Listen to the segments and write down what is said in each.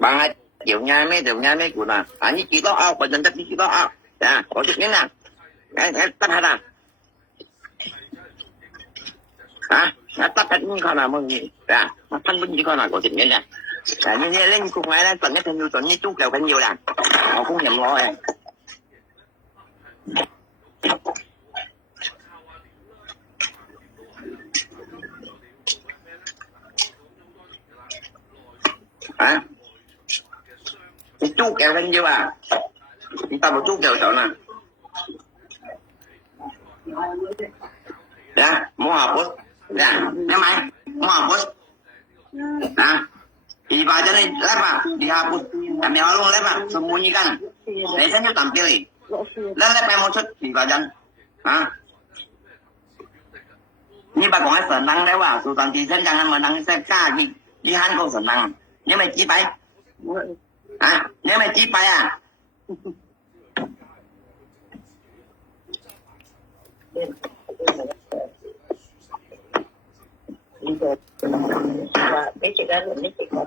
bằng 2 triệu nè, như chỉ có ao, bình định chỉ có ao, có chụp nhé nè, tắt hết tắt hết những con nào mừng gì, thân binh chỉ con nào có chụp nhé nè, như lên cùng ngày lên tuần nhất thêm nhiều tuần như chú kèo nhiều là, họ cũng nhầm lo này. Chú kèo lên nhiêu ta một chú kèo chỗ nè, mua hộp bút, em mày mua hộp bút, thì vào cho nên lép đi hộp bút, em đeo luôn lép sembunyi kan, để saya tampil nih, lép em một chút thì vào chân, ini bagongnya senang deh Sultan Tizen jangan menang saya kaki, Jihan kau senang, ini mày chỉ bay. Nếu mày chip bay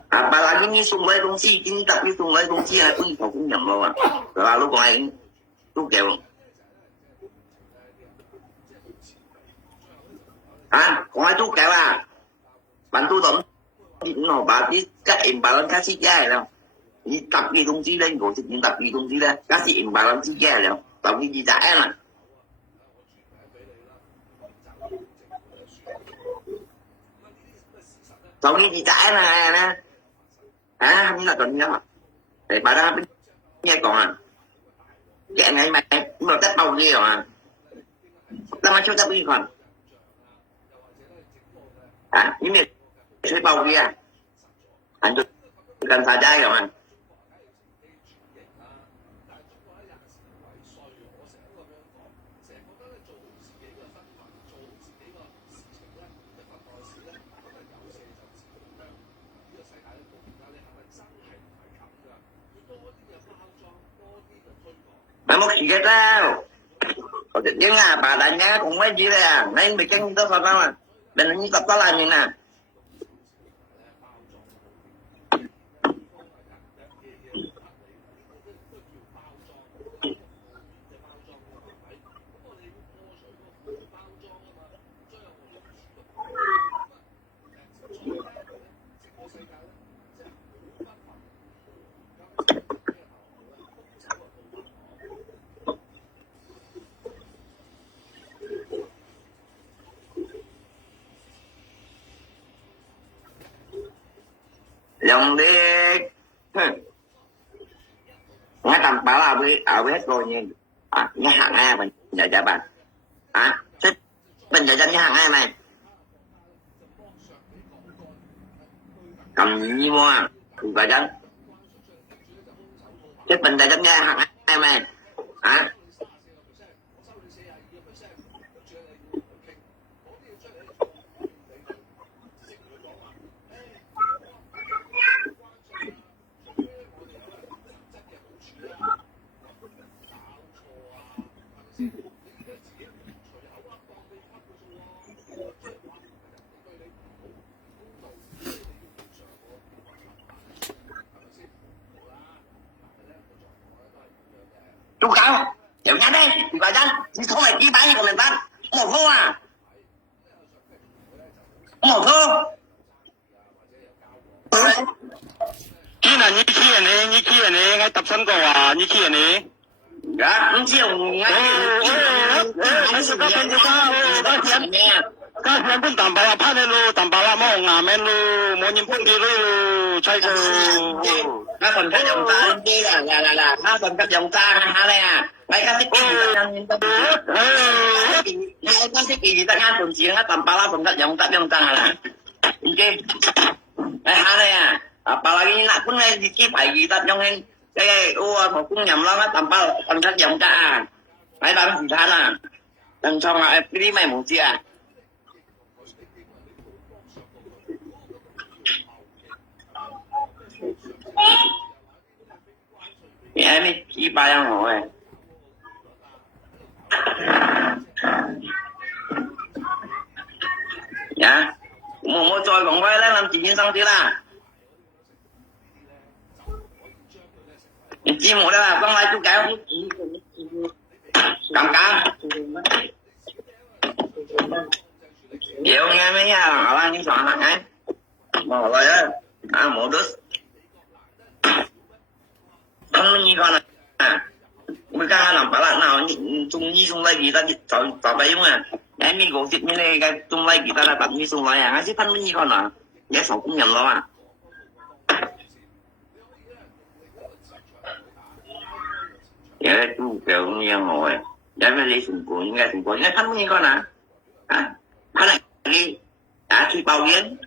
apalagi ini sumber fungsi ini tapi sumber fungsi pun cũng nhầm luôn rồi lúc này lúc kèo còn ai chú kèo bạn tu tổn nó bà biết các em bà lên cá xích ra đâu你tập嘅公司咧，我直接tập嘅公司咧，假設唔係諗知嘅了，就嘅二仔啦。就嘅二仔啦，咁就盡咗。誒，bà đó nghe còn cái ngày mày cũng là tết bao nhiêu tao mà cho tao đi còn những người sẽ bao nhiêu anh tôi cần xài trái rồi mày mất gì hết đâu còn chuyện bà đại nhá cũng mấy gì đây nên bị chân tới phần đâu mình như tập có làm gì nè dòng đi nghe tầm bảo là ở hết rồi nhưng nhà hàng A mình nhà trả bạn thích mình nhà nhà hàng A này cầm như mua và dân thích mình nhà nhà hàng A này chú cáo kiểu nhá đây thì bà dân thì không phải chi bán như của mình bán một vô một vô khi là như kia này ngay tập sân cầu như kia này không chiều ngay các bạn cũng tạm bảo là phát lên luôn tạm bảo là mong men luôn muốn nhìn phong đi luôn chạy cô nó phần các dòng ta kia là nó phần các dòng ta này mấy cái thiết bị nhìn ta cái thiết bị gì ta ngang phần chuyện nó tạm bảo là phần các dòng ta là ok này apalagi nak pun dikit pagi tak jangan cái một cũng nhầm lắm á tầm bao phần các dòng ta mấy ba mươi tháng đằng sau là đi mày một chia em đi chỉ ba trăm rồi dạ một cho còn quay lên làm chuyện xong chưa là Chi một đó là con lai chú kéo. Cầm cam. Chịu nghe mấy họ ăn những sọn hạt ấy. Một rồi á. Một đứa. Không như con à. Mới ca làm bảo là nào chung lai gì ta tỏ bấy mà. Em mi gỗ thịt như này chung lai gì ta là tập như chung lai à. Chứ thân như con à. Giá sổ cũng nhầm lo à. Dạ chú kiểu như ngồi. Dạ phải lấy sùng cuộn, nghe thân như con à. Thân này đi. Đã khi bao kiến.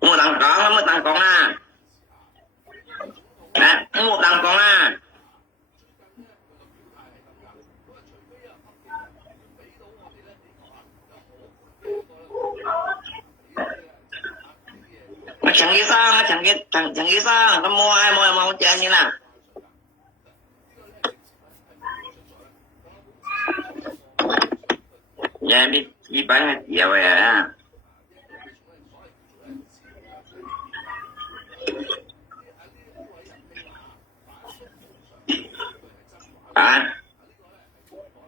Mua đằng con, mua đằng con à. Mua đằng con à. Mà chẳng nghĩ sao, chẳng nghĩ sao, nó mua ai mua chơi như nào. Dạ biết bán hết dạo rồi à.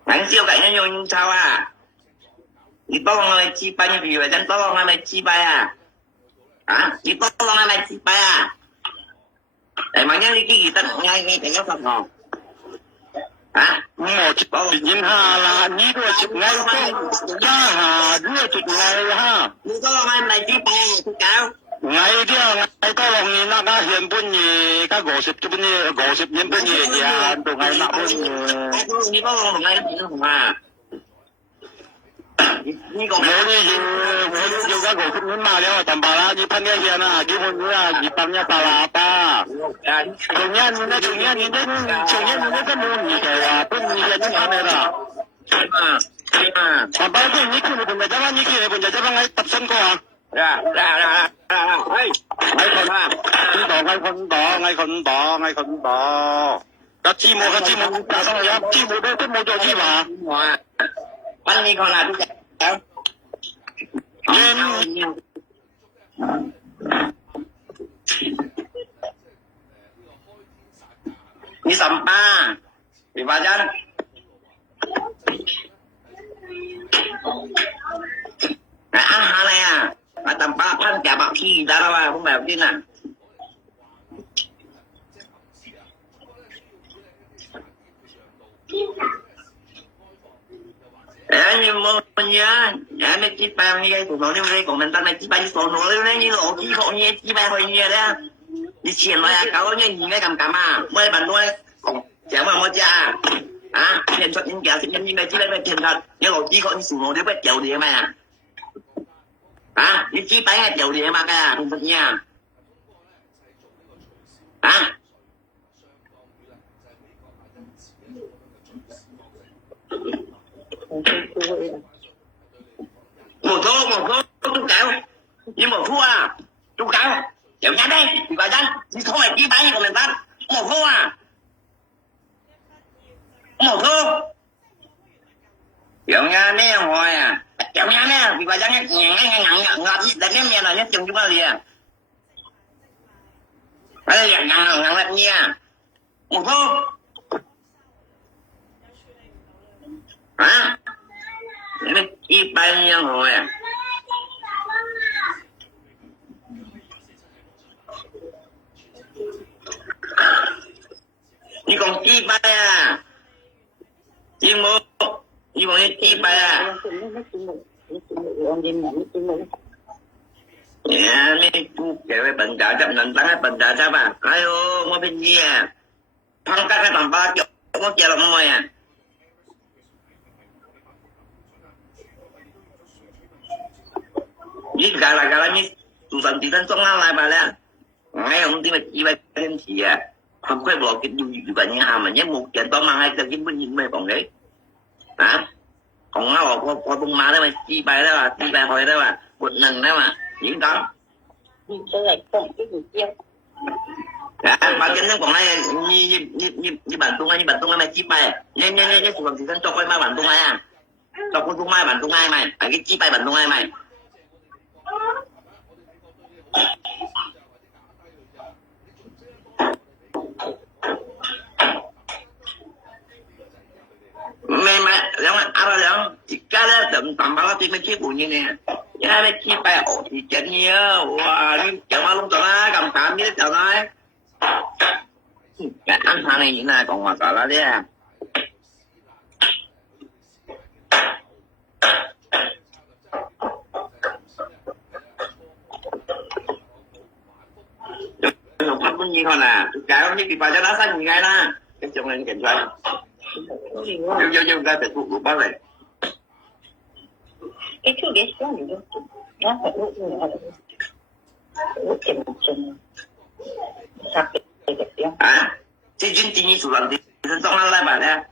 Bạn siêu cảnh nó nhưng sao à. Đi tốt lòng này chi bay như vì vậy chẳng tốt lòng này chi bay à. Đi tốt lòng này chi bay à. Để mà nhớ đi cái gì tất ngay cái nhóc thật hồn. Một nhìn hà là nhí đôi chụp ngay không ra hà đua chụp ngay ha. Đi tốt lòng này chi bay à chú cáo. Ngày dia ngày to lòng nhìn nó hiện bún gì các gỗ xịp bún gì gỗ xịp nhìn bún gì à tụi ngày nọ bún gì. Đi tốt lòng này chi không à. Mỗi như các gỗ xịp nhìn mà đeo tầm bà la như phân cái gì na như bún như như tầm như bà la ta. Chúng nhân như đến cái môn gì vậy bún gì vậy như thế nào. Còn bao nhiêu như kia bún nhà cháu như kia bún nhà cháu ngay tập sân co à. Ra. Ngay con đỏ. Các chi mô cả xong rồi chi mô đâu mô cho chi mà. Bánh như con là chú cháu. Đi sầm ba. Bị vào chân. Ăn hả này à. Mà tầm ba thân chả bạc khi ra đâu à. Không bèo chứ nè. Nhưng mà nhớ nó chỉ bao nhiêu của nó đây của mình ta này chỉ bao nhiêu số nó lên như lộ chỉ hộ như chỉ bao nhiêu đó đi chuyển lại cáo như nhìn cái cầm à mới bàn nuôi còn chả mà mua cha tiền cho những kẻ sinh nhân như này chỉ lấy tiền thật như lộ chỉ hộ như số nó đấy biết chịu gì mà như chỉ bán chịu gì mà cái không thật nha một số chú cáo nhưng mà thua à chú cáo chịu nhanh đây thì bà dân thì thôi chỉ bán của mình ta một số à một số chịu nhanh đấy hồi à chịu nhanh đấy thì bà dân nhặn ngọt gì đánh em nghe là nhất chừng chú bao gì à phải là nhặn lạch nha một số nó chỉ bao nhiêu rồi à như còn chi bay à chi mô như còn chi bay à mấy chú kể về bệnh trả chấp nhận tăng bệnh trả chấp à ai ô mà bên gì à thằng các cái tầm ba chục có chơi lắm mày à như gà là như tụ tập chỉ thân sống lại bà lẽ ngay hôm tí mà chỉ bay lên thì không có bỏ cái dù bệnh nhà mà nhé một chuyện to mang hai cái bên nhìn mày còn đấy còn nó có bông má đó mà chi bay đó là chi bay hồi đó mà một lần đó mà những đó bà kinh nó còn này như bạn tung này mà chi bay nhé tụ tập chỉ thân cho coi ba bạn tung này Tao có tung mai bản tung ai mày, cái chi bay bản tung ai mày. Mẹ giống ăn giống chỉ cá đó tầm tầm bao nhiêu mấy chiếc bùn như nè, cái mấy chiếc bay ổ thì chết nhiều, wow, đi chợ mà luôn tao nói cầm tạm với tao nói, cái ăn hàng này như này còn mà tao nói đấy à. Nó phát cũng như con à, cái như bị phải cho nó xanh như cái đó, cái chồng này kiểm tra. Vô ra phải phụ bao này. Cái chú ghé xuống thì nó phải lúc chừng sắp được tiếng. À, chỉ chính như chủ lần thì trong nó lại bảo nè.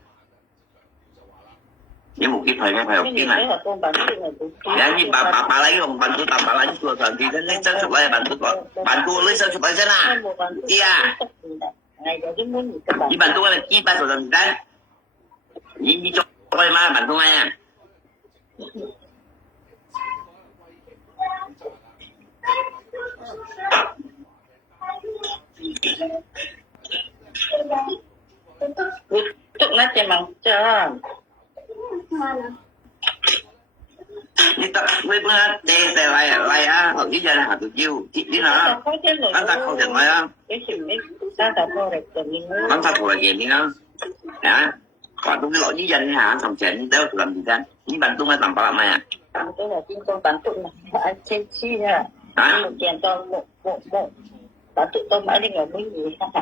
Nhưng một cái phải học cái này. Dạ như bà lấy không bạn tôi bà lấy tôi cần thì nó lấy sơ lại bạn tôi lấy sơ chụp lại thế nào? Chị à. Như bạn tôi là chi ba số lần đấy. Như cho coi mà bạn tôi nghe à. Tụi nó chơi măng chưa? Như tập với bữa tê tê lại á, ở dưới giờ là tụi chiêu chị đi nào anh ta không chừng lại á, anh ta thuộc là gì nữa, hả? Còn tôi cái lỗi dưới dân hả? Thằng trẻ như tao làm gì ta? Những bạn tôi hay tầm bạ mày à? Tôi là chuyên công bán tụi này, anh trên chi nha. Một tiền cho một bán tụi tôi mãi đi ngồi mấy gì hả?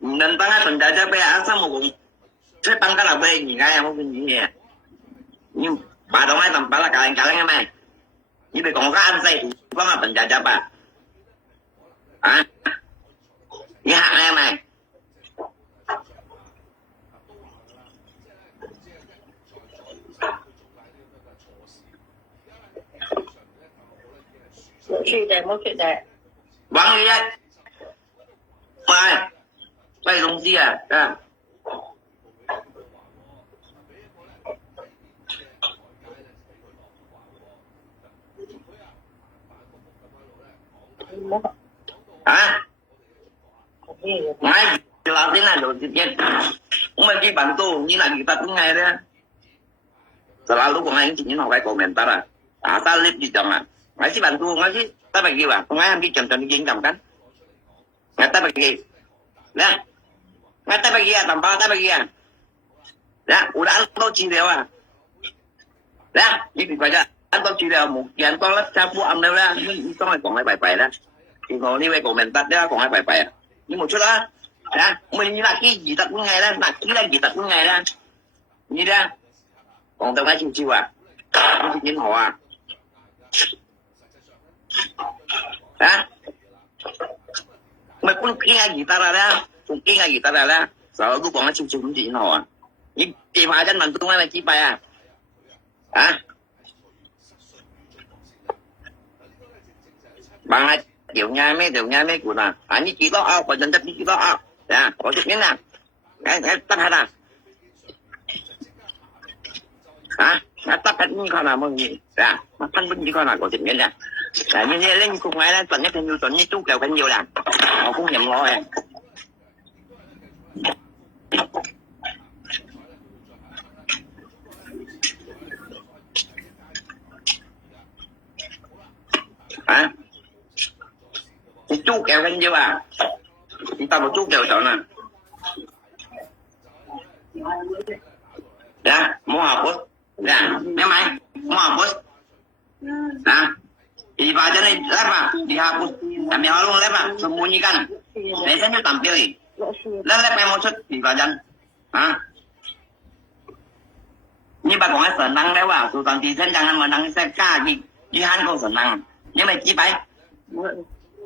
Nên tăng cái tình trạng cho bé ăn xong một cùng sẽ tăng cái là bê gì cái không cái gì nè, nhưng bà đâu ai tầm bà là cả nghe mày, như bây còn có ăn say thì có mà tình trạng cho bà, hả? Như hạt em mày. Chuyện này một chuyện này. Vâng đi đấy. Quay东西啊，啊。Hả? Ngay làm thế này rồi thì chết. Mà cái bản tu như là người ta cũng nghe đấy. Selalu kau ngaji ni nak komentar ah. Asal lip di jangan. Ngaji bantu ngaji, tak bagi lah. Pengajian di contoh ni jengkam kan? Ngata bagi. Nah, ngata bagi ya, tanpa ngata bagi ya. Nah, udah anto ciri apa? Nah, ini baca anto ciri apa? Mungkin anto lah capu ambil lah. Ini itu mai kong hai bai lah. Thì còn đi về komentar đó còn hai bài à. Nhưng một chút đó, đã mình là cái gì ta cũng nghe đó, là chỉ là gì ta cũng nghe đó, như đó. Còn tao nói chiêu à, không nhìn họ à, hả? Mày cũng nghe gì ta ra đó, cũng nghe gì ta ra đó, sao tôi còn nói chiêu cũng chỉ họ à, nhưng chị phải chân mình tôi nói là chỉ bài à, hả? Bằng này điều nhai mấy của nào, như chị đó ao, còn chân chất như chị đó ao, à, có chút miếng nào, cái tắt hết à. Hả? Nó tắt hết những con nào mà gì? Dạ, nó phân vân những con nào của tình nhân nha. Tại như thế lên cùng ngay là tuần nhất thêm nhiều tuần như chú kèo cái nhiều làm. Họ cũng nhầm lo em. Hả? Chú kèo cái nhiều à? Chúng ta một chú kèo chọn nè. Dạ, mua học bút. Dạ, nghe mày, mau hapus. Nah, ibadah ni apa? Dihapus. Kami halung lepa, sembunyikan. Biasanya tampil. Lelep yang maksud ibadah. Hah? Như bà còn cái sở năng đấy vào, tụi toàn thì dân chẳng mà năng xe ca gì, đi hắn không sở năng. Nhưng mày chi bay?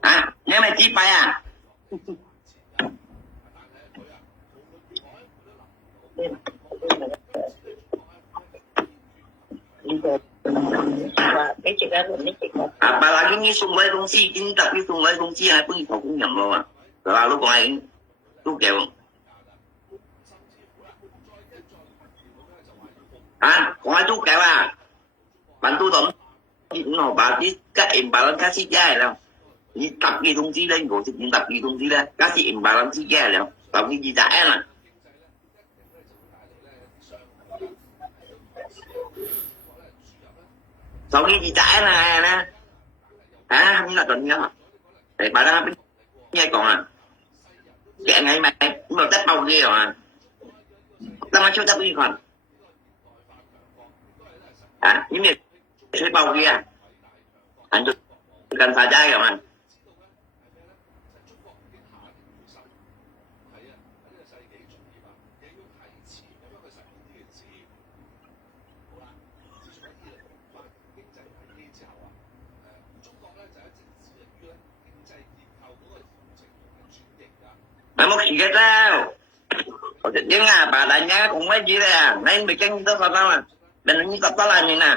À, nhưng mày chi bay à? Apalagi ni sumber fungsi, cinta ni sumber fungsi yang pun kau pun yang bawa. Selalu kau ini, 都叫啊，講下都叫啊，問都懂5.5 啲các em bà lên cá xích giá rồi đi tập ghi thông chí lên ngồi thì tập ghi thông chí lên cá xích em bà lên xích giá rồi tập ghi gì trả nè sau khi gì trả nè không là tuần nhớ để bà đang biết nghe còn à cái ngày mày mà tết bao kia rồi à tao mà chưa tết gì còn những việc chơi bao kia anh cần phải trái rồi mà mày mất gì hết đâu nhưng mà bà đại nhá cũng mấy gì đây à nên bị chân tới sao mà mình như tập đó là như nè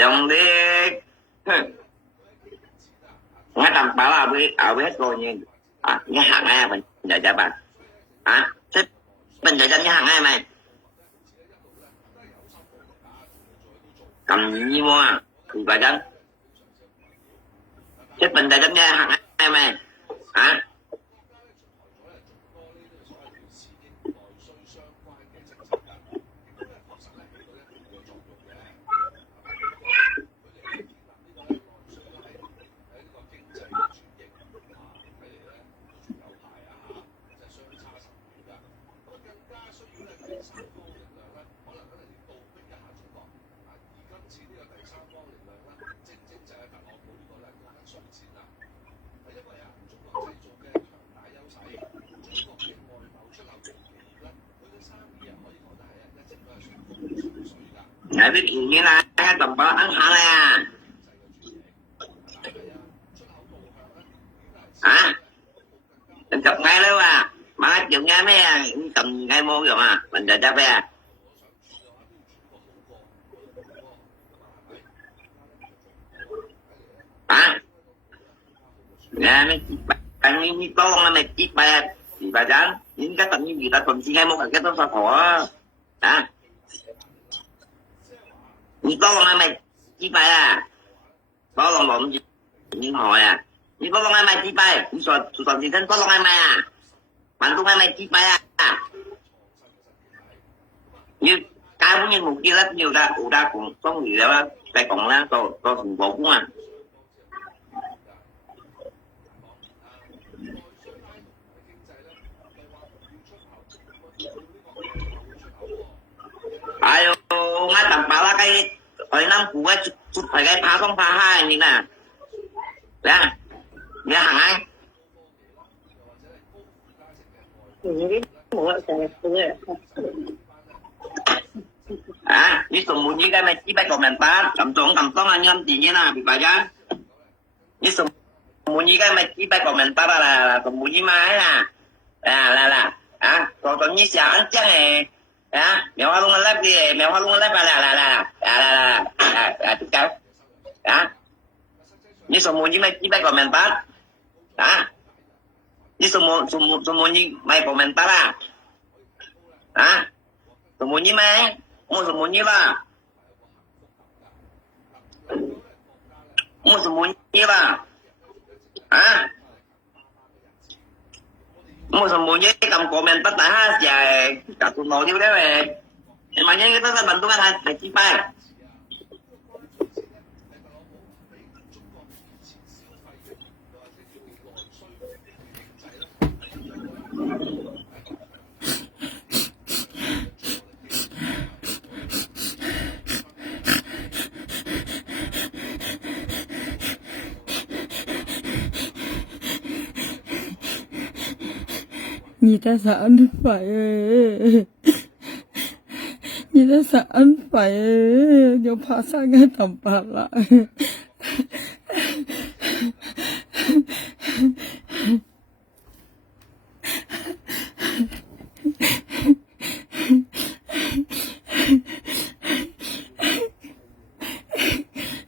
dòng đi nghe tầm bảo là ở biết rồi nhưng nghe hàng ai mình dạy cho bạn thế mình dạy cho nghe hàng ai mày cầm như mua thì bà chân thế mình dạy cho nghe hàng ai mày ngài biết như là tầm bảo ăn hả nè mình cặp ngay đâu mà áp dụng ngay mấy tầm ngay môn rồi mà mình chờ cho bé nghe mấy bạn như con mày chiếc ba thì bà dán những cái tầm như người ta tuần chi ngay môn cái đó sao thỏ như con mày chiếc ba có lòng bụng nhưng hỏi như có lòng mày chiếc ba như sổ tuần thì thân có lòng mày bạn cũng mày chiếc ba như cái muốn nhân một kia rất nhiều ra ủ ra cũng có người đó cái còn là có thùng bộ cũng ai ngắt tầm bảo là cái ở năm cũ cái chút phải cái phá không phá hai như nè đấy nghe hàng anh như sùng muốn như cái mày chỉ bay của mình ta cầm tông anh em gì như nào bị bà giá như sùng muốn như cái mày chỉ bay của mình ta là sùng muốn như mai là còn như sao anh chắc này mèo hoa luôn lép đi mèo hoa luôn lép là chút cao như sùng muốn như mày chỉ bay của mình ta như sùng muốn như mày của mình ta sùng muốn như mày mua sùng muốn như ba mua sùng muốn như ba mua sùng muốn như cầm cổ mình bắt đã dài cả tụi nó đi đấy về mà những cái đó là mình tôi hay phải chi bay 你在啥安排你在啥安排就爬上个挡把了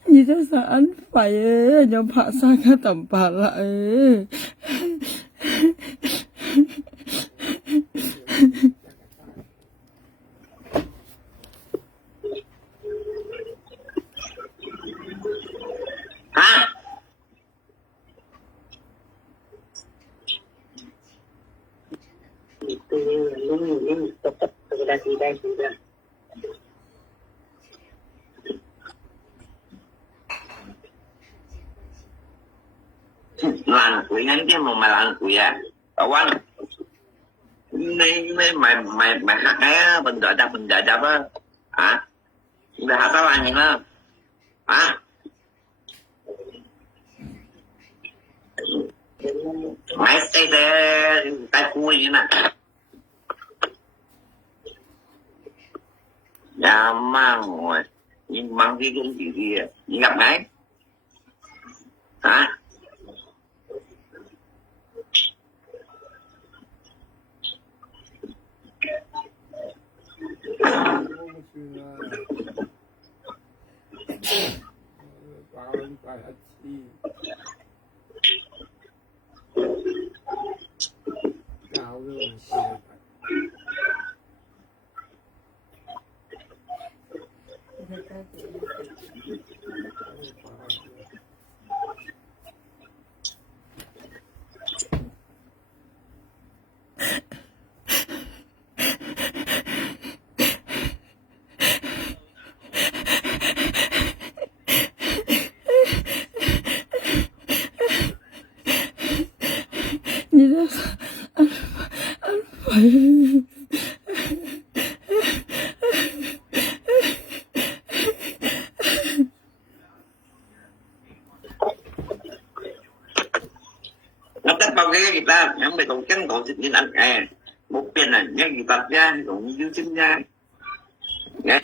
你在啥安排就爬上个挡把了Lan quỷ ngắn chứ mà lan quỷ à ở quán mày hát cái bình đợi đập á hả mày hát cái lan gì đó hả mày xây tay cùi vậy nè dạ mang ngồi nhưng mang cái gì kia nhưng gặp ngay hả你在啥安排nó tách bao cái guitar nhắm mày còn cánh còn xin anh một bên là nhắc guitar ra còn dưới chân ra nghe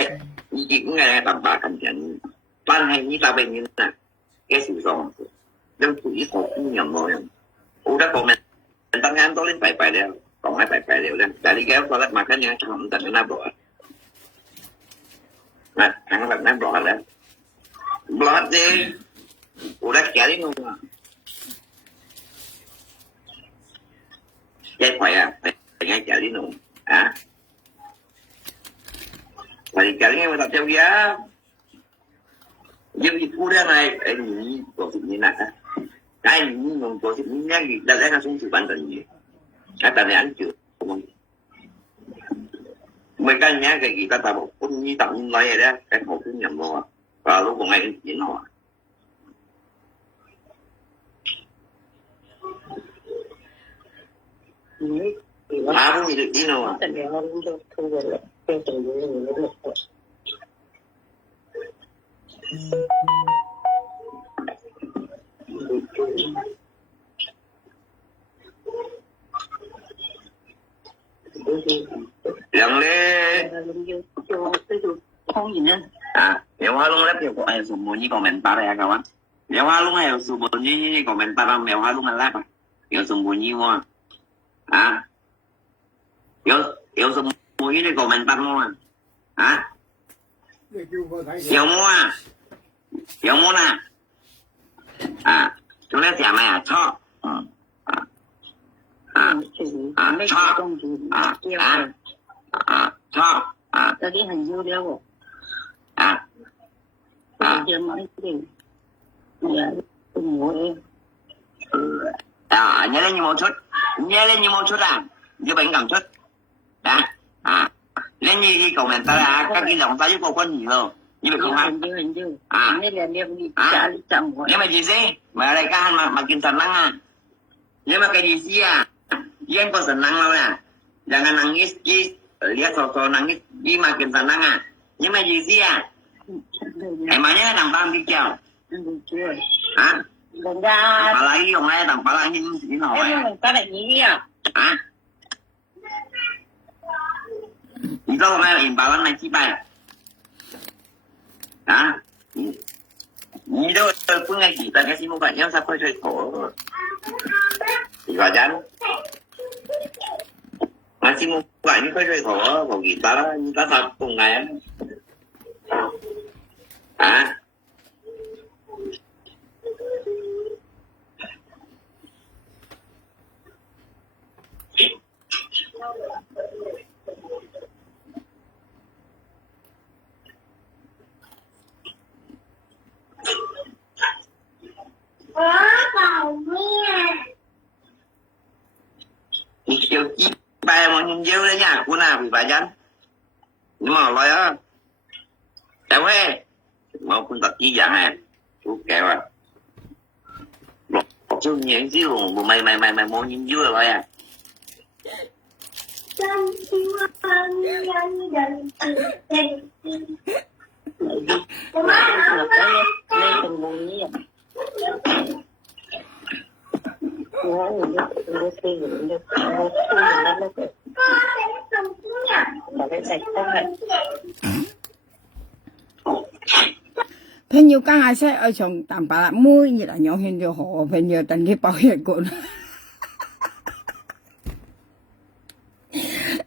chỉ cũng nghe tầm bạc thành trận ban hay như tao bên như nè cái sự sống đâu chỉ một cũng nhầm rồi ủa đó còn mình tăng ăn tối lên phải đều còn hai phải đều lên tại đi kéo qua đất mặt cái nha không tình nó bỏ nè ăn là nó bỏ lên bỏ đi ủa đất chả đến luôn à cái phải à phải ngay chả đến luôn à phải chả đến người ta treo giá giúp gì cú ra này em nhìn có sự như này cái nhìn có sự như này đã lẽ là xuống sự bản thân gì cái ta này ăn chưa mấy cái nhá cái gì ta bảo cũng như tặng như nói đó cái hộp cũng nhầm rồi và lúc còn ngay chuyện nó cũng gì được gì đâu à lần lên không gì nữa nếu hoa luôn lắm thì có ai dùng như komentar ya kawan nếu hoa luôn hay dùng như komentar nếu hoa luôn là lap nếu dùng như hoa nếu dùng như komentar mua hiểu mua nè chúng ta trả mày cho cho cái hình vô đâu giờ nói gì giờ mua em nhớ lên như một chút như bệnh cảm chút đã lên như cái komentar các cái dòng tay của con nhiều như vậy không hay hình như là đem đi trả chậm nhưng mà gì thế mà ở đây các mà kinh thần năng nhưng mà cái gì yang có senang đâu nè jangan nangis Ji lihat sosok nangis Ji makin senang nhưng mà gì emangnya tampang kicau apalagi yang lain tampang ini cái này gì 你知道吗？你把人来击败啊？你都不爱记得个什么玩意儿，才会吹头。你话真？我什么玩意儿会吹头？我记得啦，你刚才讲哎，啊？你小鸡掰我nhìn dâu đấy nha, cô nào bị bà dân. Nhưng mà lời á, chào ơi, mau con tập chi dạng à, chú kẹo à. Chú nhện xíu luôn, mày muốn nhìn dâu rồi à.朋友刚开始爱上淡白每日啊养现就好，朋友等佢包血管，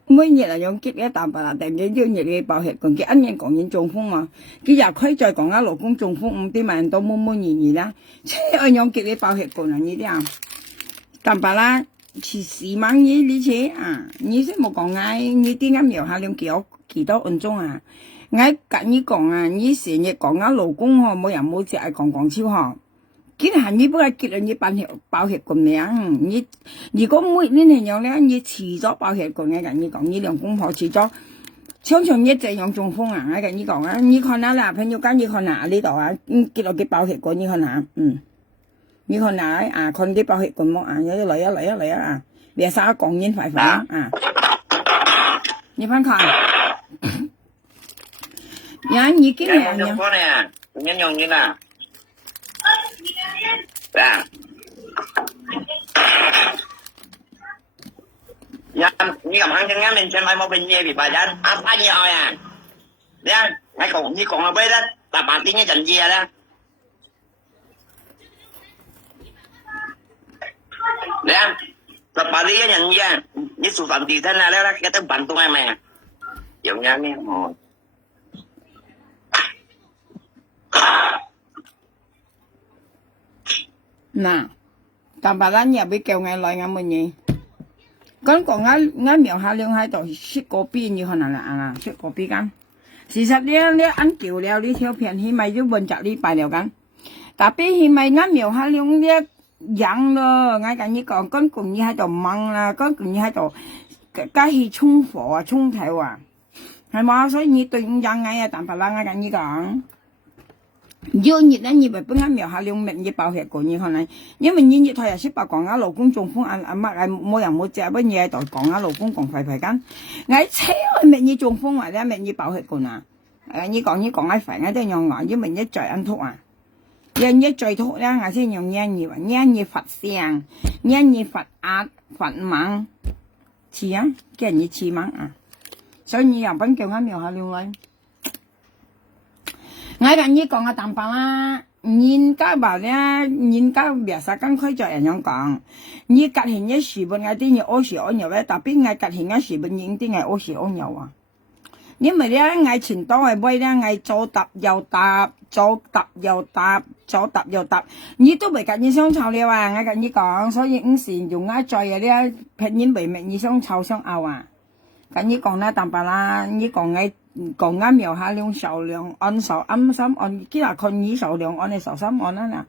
每日啊養結嘅淡白啦，等佢要日嘅包血管，佢一年講緊中風嘛，佢又可以再講下老公中風五啲萬都滿滿意意啦，即係愛養結嘅包血管啊呢啲啊，淡白啦。其實嘛，你且啊，你先冇講啊，你點解描下兩幾多分鐘啊？我跟你講啊，你成日講啊老公嗬，冇人冇只係講超嗬。既然你不係結論你爆血管樣，你如果每年係樣咧，你遲咗爆血管嘅，跟你講，你兩公婆遲咗，常常一直養中風啊！我跟你講啊，你看下啦，朋友間你看下呢度啊，結落嘅爆血管你看下，你看下啊，看啲爆血管冇啊，有啲嚟啊，別啥講煙快啊，你翻看。Yan gì cái này nhá. Có nè, nhân nhung như nào? À. Yan, như cầm hàng chân ngắm mình xem ai mau bên gì bị bà dân, ai nhiều à? Đấy, ngay còn như còn ở bên đó, là bà tiếng như dành gì đó. Đấy, là bà tiếng nhận gì à? Như sự phận thì thế nào đó, cái tấm bằng tung em à? Giống nhau nghe hồi. Nè, tạm bà lá nhà bị kêu ngày lại ngắm mình nhỉ? Con còn ngái miệng hai lương hai tổ ship copy như thế nào là ship copyกัน事實呢按叫了呢條片係咪要問責呢bài了กัน但係係咪啱描下兩呢樣咯我跟你講con cùng như hai tổ măng là con cùng như hai tổ cái係衝火啊衝頭啊係嘛所以你對人ngay à tạm bà lá我跟你講要熱咧，熱咪本身描下兩面熱爆血管呢可能，因為你熱台又識白講啊，老公中風啊乜啊冇人冇隻乜嘢喺度講啊，老公講廢緊，我車去面熱中風或者面熱爆血管啊，你講喺煩啊，都用我因為一再ăn thuốc à，人一再thuốc咧，我先用煙熱啊，煙熱發聲，煙熱發壓發猛，似啊，叫人熱似猛啊，所以你又本叫我描下兩位。我跟你講啊，淡白啦，人家話咧，人家別晒跟開作人樣講，你隔現一時半嗌啲嘢屙屎屙尿咧，特別嗌隔現一時半影啲嗌屙屎屙尿啊，因為咧嗌前多係威咧，嗌左揼右揼，左揼右揼，左揼右揼，你都未隔你相湊了啊！我跟你講，所以有時用嗌在嘅咧，平年未明你相湊相拗啊！跟你講啦，淡白啦，你講嗌。講啱描下兩手兩按手啱心按，幾日看你手兩按你手心按啦嗱，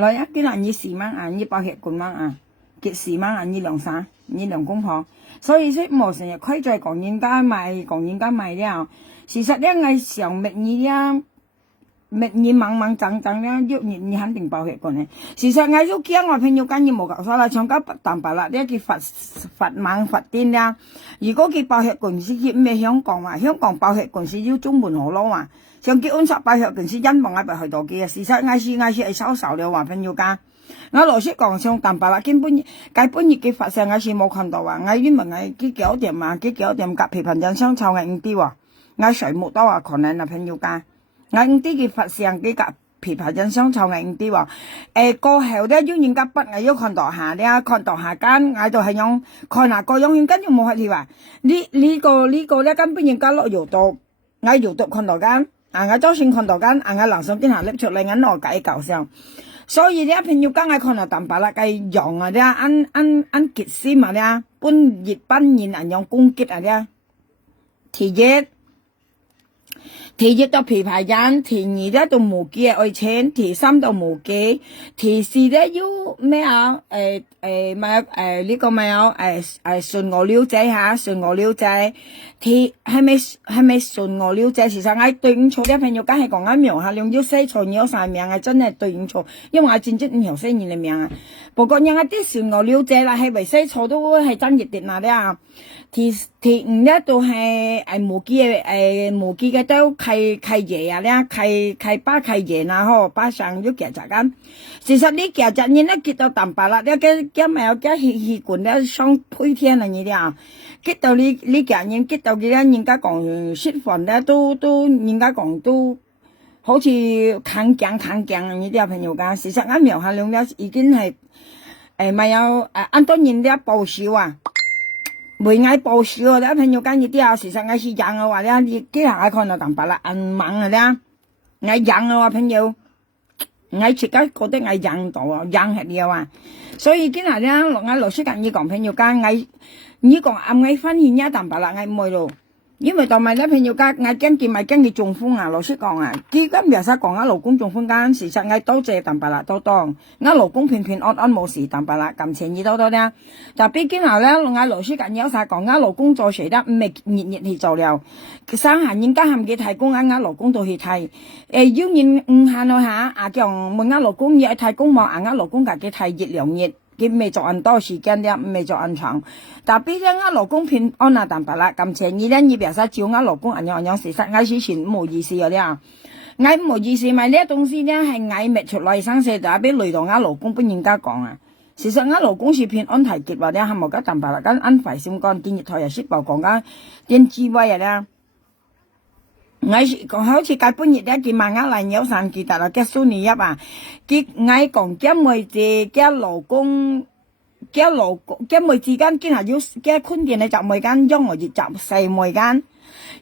來啊幾日你4萬啊，你爆血管萬啊，結4萬啊，你兩公婆，所以說冇成日虧在講人家賣了，事實咧我上蜜你咧，蜜你猛整咧，要你肯定爆血管嘅，事實我都驚我朋友間你冇搞錯啦，唱家淡白啦，呢叫佛猛佛癲啦。如果佢爆血管是去咩香港啊？香港爆血管是要中門河咯嘛？上結婚10爆血管是因為我咪去到嘅，事實我是係收手了話朋友家，我老實講上淡白啦，根本嘅發射我是冇看到啊，我因為我幾九點啊，幾九點夾皮盤人相湊我5啲喎，我水冇多啊，可能啊朋友間，我5啲嘅發射幾夾皮盤人相湊我5啲喎，過後咧要人家不我要看到下咧，看到下間我就係用看下個樣，跟住冇法條啊，呢個咧根本人家落搖到，我搖到看到間。我就算看到間，我人上邊下拎出嚟，我攞計舊上，所以呢朋友間我看到淡白啦，計用啊啲按結絲嘛啲，半熱半熱啊用攻擊啊啲，第一到皮牌人，第二咧到無機嘅愛情，第三到無機，第四咧要咩啊？呢個咪有順我了解下，順我了解，係咪順我了解？其實我對唔錯啲朋友，梗係講緊描下，用要寫錯要晒名啊，真係對唔錯，因為我真正唔曉寫人嘅名啊。不過人家啲順我了解啦，係咪寫錯都係真熱啲嗱啲啊？第五咧都係無機嘅都契爺啊咧，契爸契爺啊嗬，巴上要夾雜緊。其實呢夾雜人咧結到淡白啦，呢嘅咪有嘅氣管咧雙配天啊呢啲啊，結到呢夾人結到嘅咧，人家講釋放咧都人家講都好似強勁呢啲朋友講，事實啱描下兩咧已經係咪有按多人啲報銷啊。每嗌報銷啊！啲朋友講呢啲啊，事實我是養嘅話咧，你幾下我看到淡白啦，猛嘅咧，我養嘅話朋友，我自己覺得我養到啊，養係了啊，所以今日咧，我老師講你講朋友講我，你講啱我分享一淡白啦，我唔會咯，因為同埋咧朋友講我驚見咪驚佢中風啊，老師講啊，佢今日實講我老公中風間，事實我多謝淡白啦，多，我老公平平安安冇事淡白啦，咁情意多咧。但畢竟後咧，我老師緊有晒講，我老公做誰得唔係熱去做了，生下人家含嘅提供，我老公都去睇，要人下咯下，叫問我老公要提供冇，我老公自己睇熱2日，佢未做咁多時間咧，未做咁長。但畢竟我老公平安啊淡白啦，咁情意咧，你別使照我老公樣事實，我以前冇意思嘅啲我冇意思咪呢東西咧係我未出來生死，就俾累到我老公俾人家講啊。事實我老公是偏安提結或者係冇得淡白啦，跟安排先講電視台又識報講緊電智慧啊咧，我講好似隔半日咧見萬亞嚟有散記得啦，嘅蘇尼一啊，佢我講嘅妹子嘅老公嘅妹之間見下要嘅坤電咧就妹間將我熱集細妹間。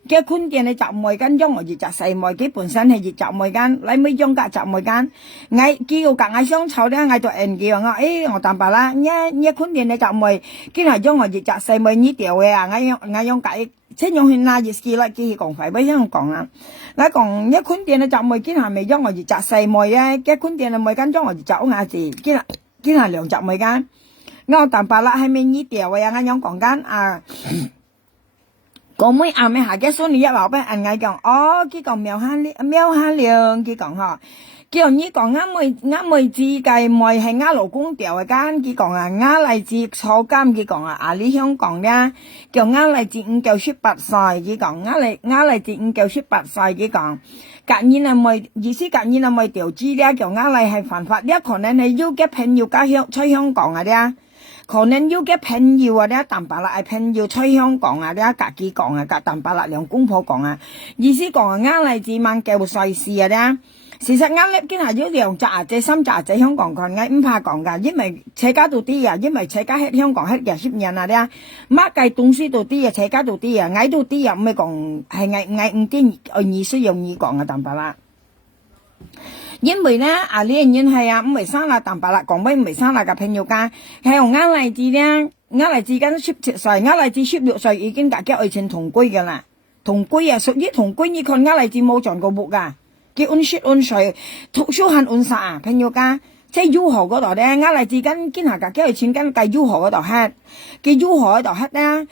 嘅坤電你集每間將我熱集細妹，佢本身係熱集每間，你咪用隔集每間，嗌叫隔嗌相湊咧，嗌到人叫我我淡白啦，一坤電你集每，佢係將我熱集細妹呢條嘅啊，我用隔即用去拿熱機啦，機講快俾人講啊，我講一坤電你集每，佢係咪將我熱集細妹啊？嘅坤電你每間將我熱集屋牙字，佢係兩集每間，我淡白啦，係咪呢條嘅啊？我用講緊啊。講妹阿妹下嘅孫女一話俾人嗌講，佢講瞄下亮，佢講嗬，叫你講啱妹子計妹係啱老公調嘅間，佢講啊啱嚟自坐監，佢講啊你香港咧，叫啱嚟自5嚿18歲，佢講啱嚟自5嚿18歲，佢講，隔年啊妹意思隔年啊妹調資咧，叫啱嚟係犯法，呢可能係要嘅朋友家出香港啊啲。可能要嘅朋友啊，啲淡白啦，係朋友出香港啊，啲自己講啊，隔淡白啦，兩公婆講啊，意思講啊，啱嚟自萬舊世事啊啲，事實啱咧，今日要兩隻啊，即3隻啊，即香港講嘅，唔怕講噶，因為車家到啲啊，因為車家喺香港喺20年啊啲，乜計東西到啲啊，車家到啲啊，嗌到啲啊，唔係講係嗌唔啲，意思用意講啊，淡白啦。因為咧，呢人係啊，唔係生啦淡白啦，講俾唔係生啦嘅朋友間，係用啱嚟自咧，啱嚟自緊17歲，啱嚟自16歲已經大家愛情同居噶啦，同居啊，屬於同居呢個啱嚟自冇撞過木噶，叫按雪按水，小限按殺啊，朋友間，即係 U 河嗰度咧，啱嚟自緊見下大家愛情緊計 U 河嗰度黑，嘅 U 河嗰度黑咧，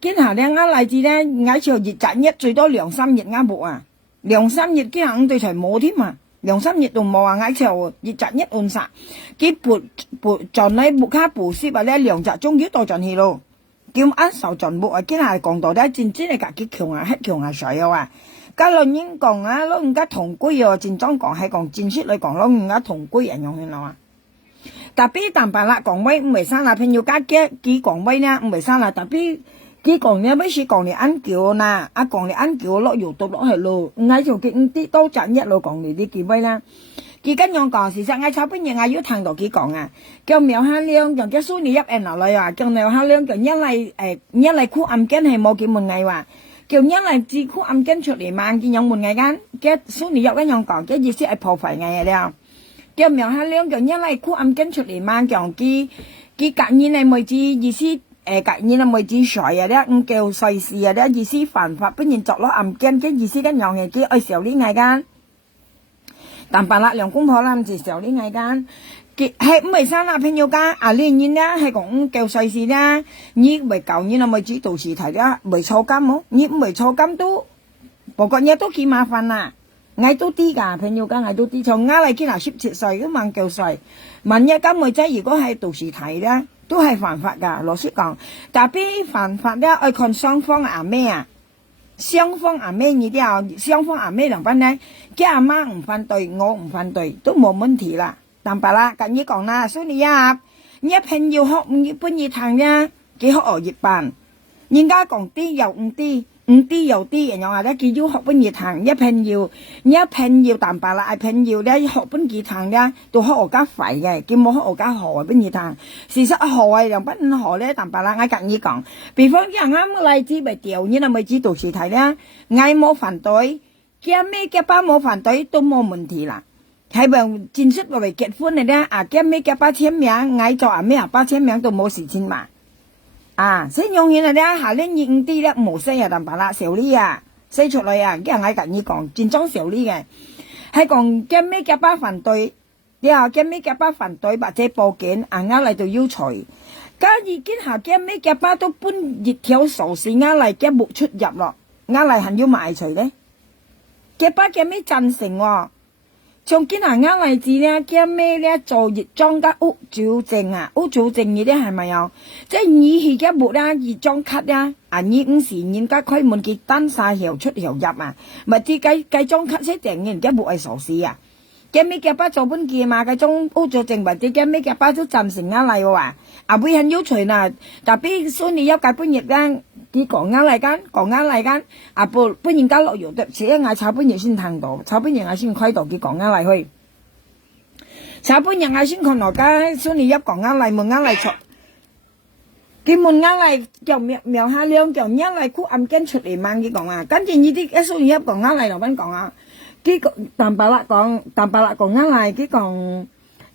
見下咧啱嚟自咧，嗌潮熱賺一最多2-3日啱木啊，2-3日見下5對才冇添啊。2-3日都冇話嗌潮熱賺一按殺，佢撥盡喺木卡布斯或者2隻鐘要到盡去咯，叫按手盡木啊，今係講到咧，真係自己強啊，黑強啊水啊話，家老人講啊，老人家同居啊，正裝講係講正式嚟講，老人家同居人用去咯啊， Tapi tanpa là còn mấy mày sang là phê nhiều cá ký còn mấy nha mày sang là tapi ký còn nha mấy sĩ còn để ăn kiểu nè còn để ăn kiểu lọ dù tốt lọ hệ lô ngay chỗ cái tí tô chẳng nhất lô còn để đi ký mấy nha ký cách nhon còn sự ngay sau bây giờ ngay yếu thằng đó ký còn à kêu mèo ha liêng còn cái số này dấp em nào lại à kêu mèo ha liêng còn nhớ lại khu âm kén hay một cái một ngày à kiểu nhớ lại chỉ khu âm kén chuột để mang chỉ nhon một ngày gan cái số này dấp cái nhon còn cái gì sẽ ai phô phải ngày đấy kêu mèo ha liêng kiểu nhớ lại khu âm kén chuột để mang kiểu cái cả như này mới chỉ gì xí cả như là mới chỉ sỏi à đấy kêu sỏi xì à đấy gì xí phản pháp bây giờ chọn nó âm kén cái gì xí cái nhon này cái ai xẻo đi ngày gan tạm bà lại lòng cũng khó làm gì xẻo đi ngày gan hệ mày sao là phải nhiều ca liền nhìn đó hay cũng kêu xoay gì đó như bởi cầu như là mới chỉ tổ sĩ thấy đó bởi số cam không như bởi số cam tú bỏ có nhớ tú khi mà phàn ngay tú tí cả phải nhiều ca ngay tú tí cho ngay lại khi nào ship chết xoay cái mang kêu xoay mà nhớ cam mới trái gì có hay tổ sĩ thấy đó tú hay phản phạt cả luật sư còn tapi phản phạt đó ai còn song phương mẹ雙方咩你啲雙方咩兩班呢？佢阿媽唔反對，我唔反對，都冇問題啦。但係啦，咁你講啦，所以你朋友學日本語堂呀，佢學日班，人家講啲又唔啲，唔啲又啲，人話咧佢要學本語堂，朋友但係啦，朋友咧學本語堂咧，都學我家快嘅，佢冇學我家學本語堂。事實學兩班學咧，但係啦，我跟你講，比方講啱例子咪調，你係咪知道事題咧？我冇反對，嘅咩嘅班冇反對都冇問題啦。係咪正式為結婚嚟咧？嘅咩嘅班簽名，我做咩班簽名都冇事情嘛。所以用嘢咧，下年2啲咧冇聲啊，但係啦，小李啊，寫出嚟啊，跟人跟你講，正裝小李嘅，係講嘅咩嘅班反對，你話嘅咩嘅班反對或者報警，嚟到要除，假如見下嘅咩嘅班都搬熱條傻事，嚟嘅冇出入咯，嚟係要賣除咧，嘅班嘅咩贊成喎？仲見下例子咧，嘅咩咧做熱裝嘅屋主證屋主證呢啲係咪有？即係以前嘅木啦，熱裝卡啦，你5時人家開門佢單晒條出條入咪啲計裝卡先定人嘅木係傻事嘅咩嘅巴做本嘅嘛，嘅裝屋主證或者嘅咩嘅巴都贊成嚟喎會很要求嗱，但係所以你要改本日咧。佢講嚟緊，本人家落油的，只係炒本人先聽到，炒本人先開到佢講嚟去，炒本人先看落家，所以一講嚟問嚟錯，佢問嚟就苗下兩就嚟酷暗跟出嚟問佢講跟住呢啲所以一講嚟就揾講佢淡白啦講嚟佢講。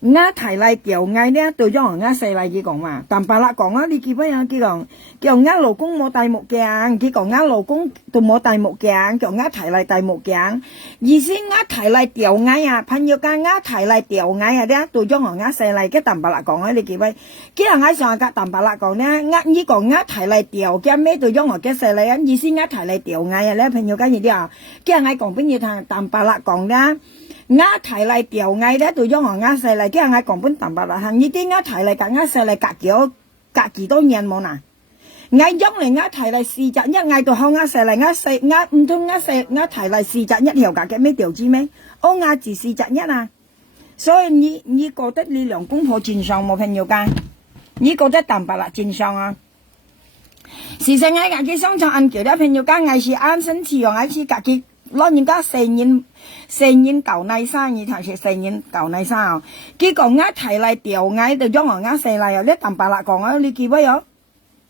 提嚟叫嗌咧，對咗人細嚟佢講嘛，但白啦講你記唔記得佢講叫老公冇戴目鏡，佢講老公都冇戴目鏡，叫提嚟戴目鏡，意思提嚟調嗌朋友間提嚟調嗌咧，對咗人細嚟嘅但白啦講你記唔記得？佢人上個但白啦講咧，呢個提嚟調嘅咩對咗人嘅細嚟，意思提嚟調嗌咧，朋友間呢啲佢人講邊嘢但白啦講咧。提嚟調嗌咧，對咗我細嚟，啲人講本淡白啦，呢啲提嚟夾細嚟隔幾多年冇嗱？用嚟提嚟4隻一到後細嚟唔通提嚟4隻一條嘅咩調子咩？我字4隻一所以你覺得你兩公婆正常冇朋友間？你覺得淡白啦正常事實嘅商場按叫啲朋友間是啱身似用係隔幾。攞人家4年舊泥生意頭食4年舊泥生佢講提嚟調嗌就將我細嚟呢淡白啦講你記唔記得？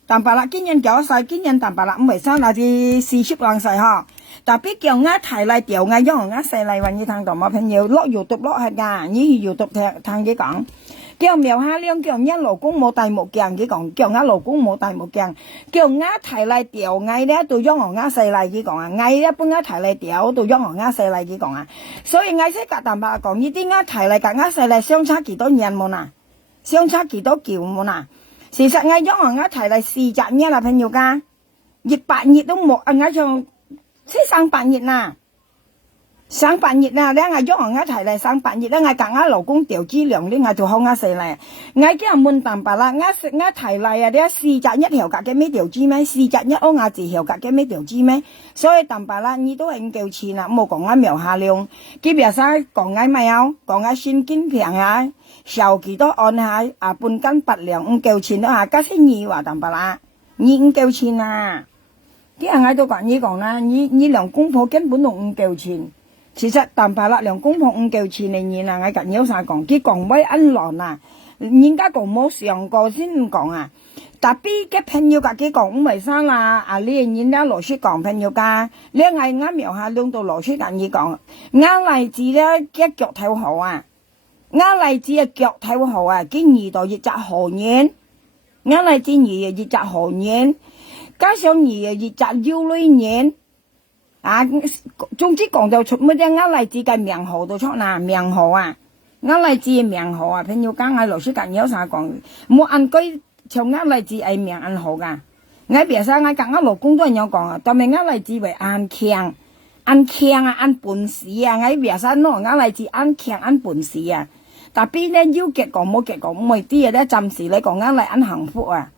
淡白啦今年叫晒今年淡白啦唔係生那啲40萬細特別叫提嚟調嗌將我細嚟揾你聽到冇朋友落YouTube落係㗎你 YouTube 聽佢講叫苗下亮叫老公冇戴目鏡佢講叫老公冇戴目鏡叫提嚟調嗌咧對咗我細嚟佢講嗌一般提嚟調對咗我細嚟佢講所以嗌識格淡白講呢啲提嚟格細嚟相差幾多年冇嗱相差幾多橋冇嗱事實嗌咗我提嚟4隻嘢啦朋友家8月都冇嗌上700月上半日啊，咧我喐我提嚟上半日咧，我夾我老公調資糧咧，我就好我死嚟。我今日問淡白啦，我提嚟啊，咧41條格嘅咩調資咩？41歐亞字條格嘅咩調資咩？所以淡白啦，你都係唔夠錢啦，冇講我苗下量。佢別晒講我咪有，講我現金平啊，受幾多按下啊半斤8兩唔夠錢啦，加些二話淡白啦，你唔夠錢啊！啲人喺度講你講啦，你兩公婆根本都唔夠錢。其實淡白啦，兩公婆唔夠錢嚟年啊，我近有晒講，佢講威恩浪啊，人家講冇上過先講啊。特別嘅朋友家佢講唔係生啦，啊呢人家羅出講朋友家，呢係啱苗下兩度羅出近意講，啱例子咧嘅腳頭好啊，啱例子嘅腳頭好啊，佢二代熱雜何年，啱例子二熱雜何年，加上二熱雜腰女年。啊，總之講就出乜嘢啱例子嘅名號都出嗱，名號啊，啱例子嘅名號啊，朋友講喺羅書近有啥講，冇按句從啱例子係名按號噶，我別晒我講我老公都係有講啊，但係啱例子為按強啊，按本事啊，我別晒攞啱例子按強按本事啊，特別咧要結講冇結講，唔係啲嘢咧暫時你講啱嚟按幸福啊，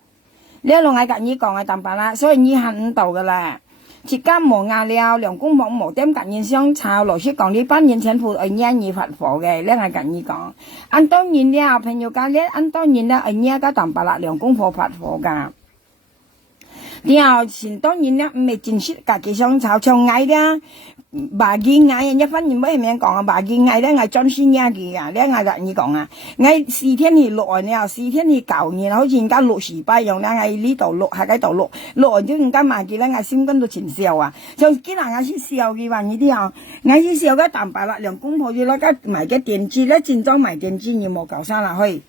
呢一路我講呢講係淡白啦，所以你行唔到噶啦。自家冇壓了，兩公婆冇點近現相炒，羅書講呢班年前父係啱而發火嘅，呢係近意講。按當然了，朋友家呢，按當然啦，係啱家淡白啦，兩公婆發火噶。然後前當然啦，唔係正式家己相炒，像嗌啦，bà kia ngay nhất phát nhìn mấy em講啊，bà kia ngay đó ngay trong sinh nha kìa, đó ngay gần như講à, ngay xì thiên thì lộ nè, xì thiên thì cầu như là, 好似人家落時拜用啦，ngay呢度落喺嗰度落咗人家買嘅咧，ngay先跟到前笑啊，就見人ngay先笑嘅話呢啲啊，ngay先笑嘅蛋白啦，兩公婆要攞家買嘅電池咧，正裝買電池你冇搞晒啦去。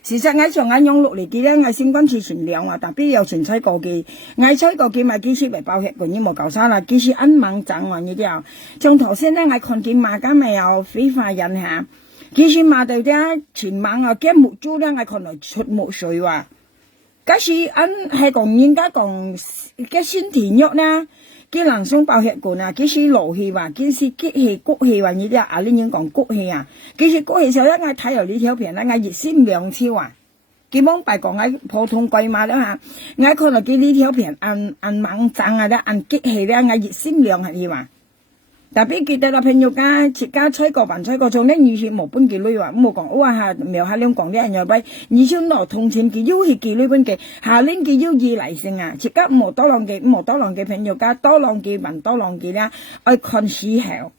事實我上眼用落嚟嘅咧，我先講次存量啊，特別有存取過嘅，我取過嘅咪幾時嚟包血嘅，你冇搞晒啦，幾時啱猛整啊呢啲啊，從頭先咧我看見馬家咪有非法人下，幾時馬到啲前晚啊驚木珠咧，我看來出木水話，嗰時啱係講人家講嘅先田肉啦。幾人送包血管啊？幾時勞氣話？幾時激氣谷氣話？呢啲啊，你應講谷氣啊？幾時谷氣時候咧？我睇到呢條片咧，我熱心兩超啊！基本白講喺普通鬼馬啦嚇，我看到佢呢條片按猛整啊咧，按激氣咧，我熱心兩係話。特別記得啦，朋友家自家吹過辦吹過，從呢以前冇本幾類話，冇講哇下苗下兩講啲人又俾，以前攞銅錢嘅要去幾類本嘅，下年嘅要以嚟性啊，自家冇多浪嘅朋友家多浪嘅問多浪嘅啦，愛看時候。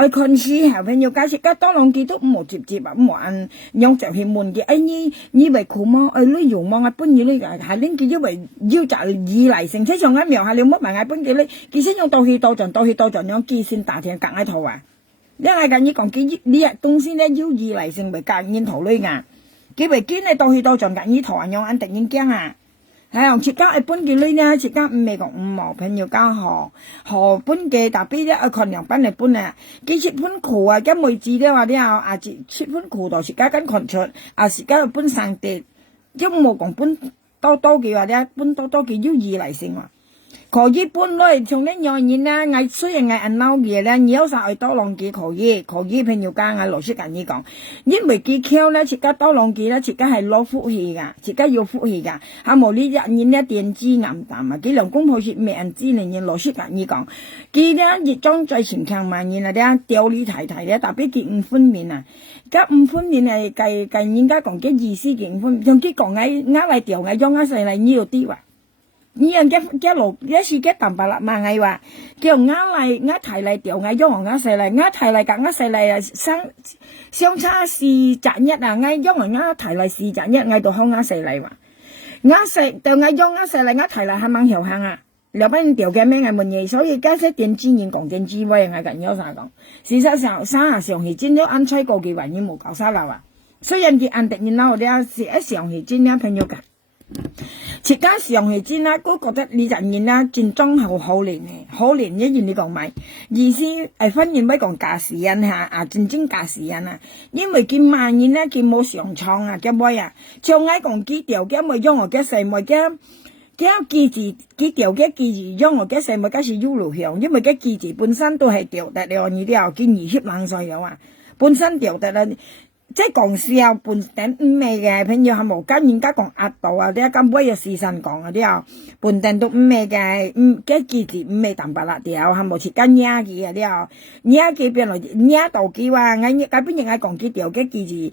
愛看時候朋友家自家多浪嘅都冇接啊，冇按用就去問嘅，哎你為苦麼？愛女用麼？我本嘢呢下年嘅因為要就以嚟性，即上一苗下了乜埋我本嘅呢，佢先用到去到盡樣記先大天隔一套啊！因為緊要講佢呢日東西咧要以嚟性為隔煙頭女啊，佢為堅係到去到盡隔煙頭啊，用眼突然驚啊！係啊，自家一般嘅女咧，自家唔係講五毛朋友家河本嘅特別咧，愛看兩班嚟搬啊，幾切盤褲啊，咁妹子咧話啲啊切盤褲度自家跟看出，自家搬上地，咁冇講搬多嘅話咧，搬多嘅要以嚟性話。可以搬來從呢樣嘢咧，我雖然我鬧嘢咧，你有時愛多浪嘅可以朋友家我老師跟你講，因為技巧咧，自家多浪嘅咧，自家係攞福氣噶，自家要福氣噶，嚇冇呢日嘢咧電子暗淡啊，幾兩公婆血未人知嚟嘢老師跟你講，佢咧熱裝最前強慢嘢啦，啲調理提咧，特別結5分面啊，咁5分面係計人家講嘅意思嘅5分面，仲佢講嗌嚟調嗌裝細嚟要啲話。你人嘅路一時嘅淡白啦，嘛係話叫啱嚟啱提嚟調嗌咗我啱細嚟，啱提嚟夾啱細嚟啊相差4:1啊，啱咗我啱提嚟4:1，嗌到好啱細嚟話，啱細調嗌咗啱細嚟啱提嚟係猛條行啊，兩班調嘅咩嗌問嘢，所以加些電子言講電子威嗌緊有啥講，事實上30上係真咗按吹過嘅話，已冇搞晒啦話，雖然佢按突然啦，我哋是一上係真啲朋友㗎。自家上去先啦，都覺得呢陣嘢啦，戰爭係好憐嘅，可憐一言你講咪，意思係分言咪講駕駛人嚇戰爭駕駛人啊，因為佢慢嘢咧，佢冇上創啊，咁威啊，像嗌講幾條嘅咪將我嘅細妹嘅叫機子佢調嘅機子用我嘅細物嗰時要路向，因為嘅機子本身都係調得了，你啲又見二協冷水有啊，本身調得啦。即係講笑半頂唔味嘅，朋友係冇跟人家講壓度啊，啲咁鬼有時辰講啊啲啊，半頂都唔味嘅，嘅機子唔味淡白辣條，係冇切跟nhá嘅啊啲啊，nhá嘅變來nhá到嘅話，我嗰邊人係講佢調嘅機子，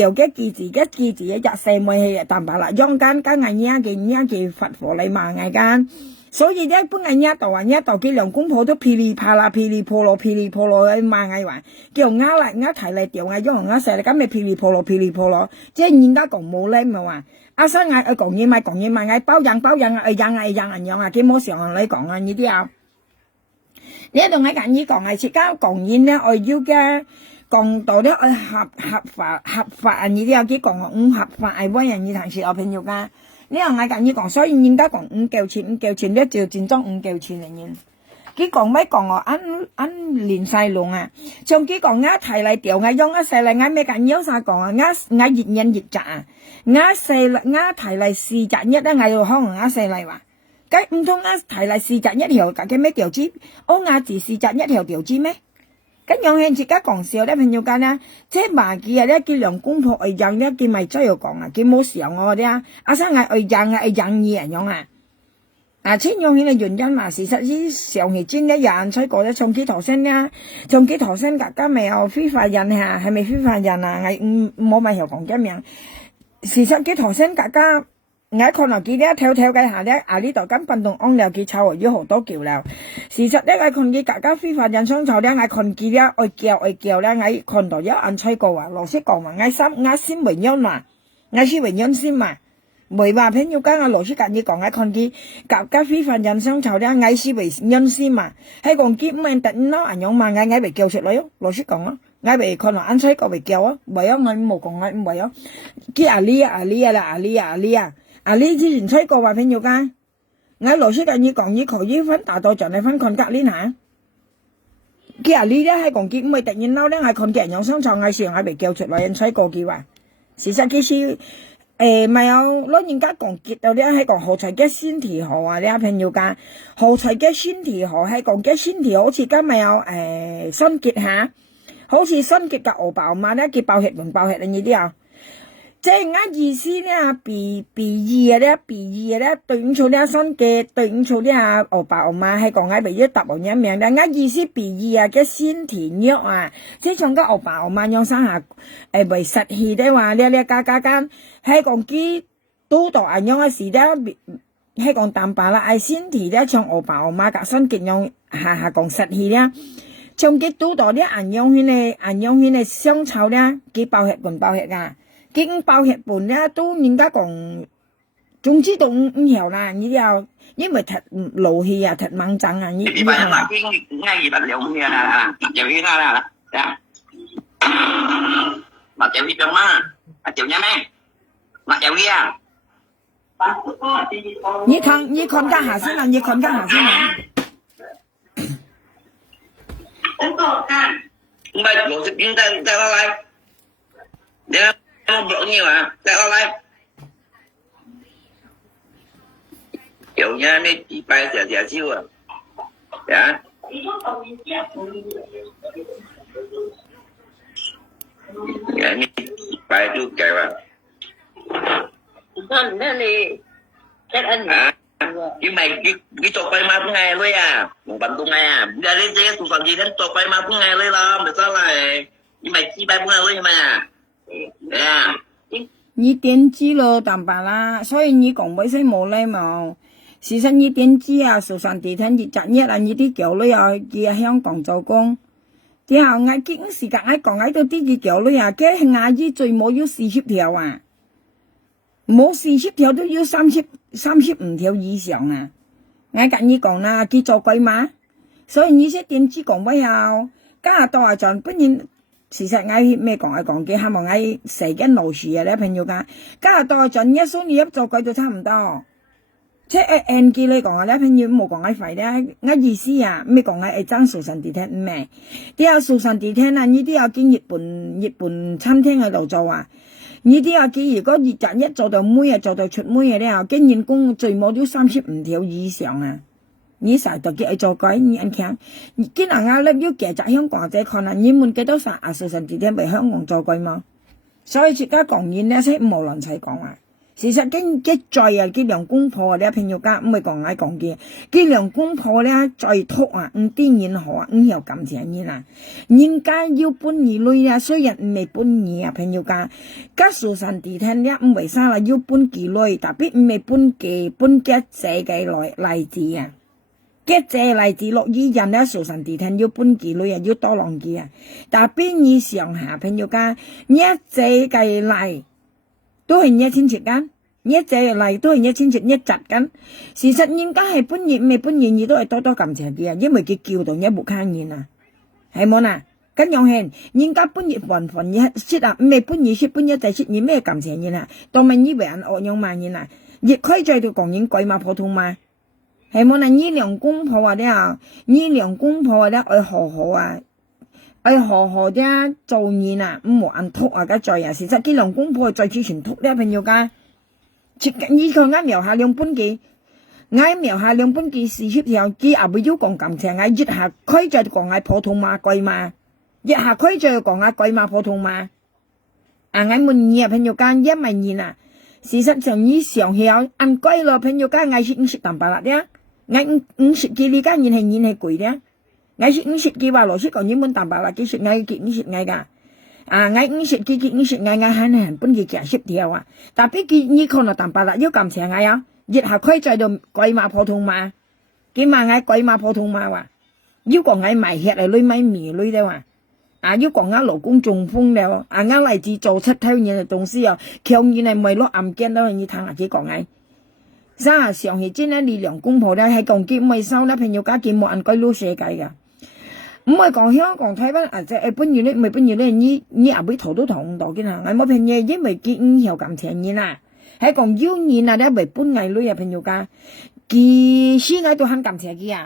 調嘅機子嘅機子一日四枚係淡白辣，用間間係nhá嘅發火嚟罵嗌間。所以一般嘅nhá到佢兩公婆都噼里啪啦噼里破落去罵嗌話，叫啱提嚟調嗌用啱成日咁咪噼里破落，即係人家講冇咧咪話，阿生嗌講嘢咪嗌包養樣啊，佢冇上嚟講啊呢啲啊，呢度喺緊呢講係設交講嘢咧，我要嘅講到咧我合法啊呢啲啊，佢講唔合法係威人要同時我朋友噶。呢樣我緊要講，所以人家講5嚿錢咧就佔咗5嚿錢嚟嘅。佢講咩講我按連晒龍啊，像佢講啱提嚟調嗌用啱細嚟啱咩緊要晒講啊，啱熱人熱雜啊，啱細啱提嚟4隻一咧，嗌到可能啱細嚟話，咁唔通啱提嚟4隻一條嘅咩條枝，我嗌住4隻一條條枝咩？咁樣係自家講笑咧，朋友間咧，即係麻記啊，咧叫兩公婆去養咧，佢咪真係講啊，佢冇時候我啲啊，阿生係去養嘢人樣啊，啊，千樣嘢嘅原因嘛，事實啲上期專一人吹過咧，從幾頭身啦，從幾頭身大家咪有非法人嚇，係咪非法人啊？冇咪又講咁樣，事實幾頭身大家。我看到佢咧跳嘅下咧，呢度咁運動安了佢湊咗好多橋了。事實咧，我看佢大家非法人相湊咧，我看佢咧愛叫咧，我看到有人吹過話，老師講話，我先榮恩嘛，我先榮恩先嘛，唔話朋友間我老師講嘢講，我看佢大家非法人相湊咧，我先榮恩先嘛，係講佢唔係突然間人樣嘛，我被叫出嚟咯，老師講咯。我被看到人吹過被叫啊，唔係啊，我冇講我唔係啊，佢阿哩啊！呢之前吹過話朋友間，我老師嘅講佢可以分大到就係分看隔呢下，佢呢咧係講佢唔係突然嬲咧，係看人有相創嘅時候，係被叫出來人吹過佢話，事實佢是咪有攞人家講結到咧係講豪財嘅先提河啊！呢朋友間豪財嘅先提河係講嘅先提好似今咪有新結下，好似新結嘅澳爆嘛咧，佢爆血唔爆血呢啲啊！即係我意思咧，B2咧對唔住咧新嘅對唔住咧我爸我媽係講喺邊一搭我一名咧，我意思 B2嘅先填約啊，即係從個我爸我媽養生下為實現的話咧加間係講佢都度人養嘅時咧係講淡白啦，係先填咧從我爸我媽嘅新結養下講實現咧，從佢都度啲人養圈嘅相湊咧，佢爆血啊！經爆血本咧都人家講，總之都唔曉啦，呢啲因為thật勞氣啊，thật猛震啊，呢啲係嘛？ngay gì bạch liệu như là chịu như thế là mà chịu đi trong má, chịu nha mấy, mà chịu kia. 你看家下先啦，你看家下先啦。唔係羅食片帶落嚟，你冇講嘢嘛？帶落嚟，有嘢咩幾百隻招啊？呀？有咩幾百都計啊？那你cái anh nhưng mày cái chọc quay ma cũng nghe luôn à, một bạn cũng nghe à, giờ đi chơi tụi phần gì đến chọc quay ma cũng nghe luôn là, mà sao lại, nhưng mày chi bay cũng nghe luôn mà, à. 你點知咯，淡白啦，所以你講俾聲冇禮貌。事實你點知啊？數上地聽熱雜一啊，你啲腳女啊，佢喺香港做工。之後嗌經時間嗌講嗌到啲嘅腳女啊，佢係阿姨最冇要40條啊，冇40條都要35條以上啊！嗌緊你講啦，佢做鬼嘛，所以你先點知講乜嘢？加拿大啊，就不然。事實嗌咩講嘅，希望嗌成間老樹啊咧朋友間，加拿大盡一數你一做鬼都差唔多，即係按佢嚟講啊咧朋友冇講嗌廢咧，我意思啊咩講嗌爭數上地聽唔明，啲有數上地聽啊呢啲有見日本餐廳喺度做啊，呢啲啊，佢如果日日一做到妹啊，做到出妹嘅咧，跟人工最冇都35條以上啊！你成日就叫佢做改，你安強，見人家咧要夾雜香港仔看啊，你們幾多時辰地點為香港做改嘛？所以而家講嘢咧，先無論齊講啊！事實經一再啊，佢兩公婆啊，啲朋友家唔係講嗌講嘅，佢兩公婆咧再拖啊，唔啲人好啊，唔有感情人啊，人家要搬兒女啊，雖然唔係搬兒啊，朋友家，家時辰地點咧唔為啥啦，要搬兒女，特別唔係搬嘅仔嘅例子啊，嘅仔例子落依人咧時辰地點要搬兒女啊，要多浪嘅啊，特別以上下朋友家一仔嘅例。都係一千尺間，一隻嚟都係一千尺一集間。事實人家係搬熱未搬熱，亦都係多感情嘅啊，因為佢叫到一無坑熱啊，係冇嗱。咁樣係人家搬熱混嘢識啊，未搬熱識搬一隻識，而咩感情熱啊？當咪以為人惡樣慢熱啊？亦可以在度講人鬼馬普通嘛？係冇嗱，呢兩公婆話咧啊，呢兩公婆話咧愛好好啊。愛好好啲做嘢啊，唔冇人拖啊，個罪啊！事實佢兩公婆在之前拖啲朋友家，設計呢個啱描下兩本記，啱描下兩本記40條，佢也唔要講感情，嗌一下開就講嗌普通話鬼嘛，一下開就講嗌鬼馬普通話，啊嗌悶嘢朋友家一萬年啊！事實上呢上曉按鬼咯，朋友家嗌是50淡白啦啲，嗌50幾呢間人係貴啲。ngay sự kia vào lối có những môn tạm bảo là cái sự ngay kiện sự ngay cả ngay sự kia ngay hai này bên kia trả ship theo à tapi cái như không là tạm bảo là yêu cảm sẽ ngay á dịch học khơi trời đồ quay mà phổ thông mà cái mà ngay quay mà phổ thông mà à yêu còn ngay mày hiện là lưới máy mì lưới đâu yêu còn ngay lỗ cung trùng phun đâu ngay lại chỉ做出theo như là đồng sĩ à kiểu như này mày lo ẩm kiến đâu như thằng là chỉ còn ngay ra sòng thì trên này đi兩公婆咧係講結咪收咧朋友家見冇人該攞世界㗎。唔係講香港台灣即係搬嘢咧，咪搬嘢咧，你阿妹頭都同到嘅啦，我冇朋友因為結唔有感情嘅啦，係講要年啊，咧咪搬藝女啊朋友家，佢先喺度肯感情嘅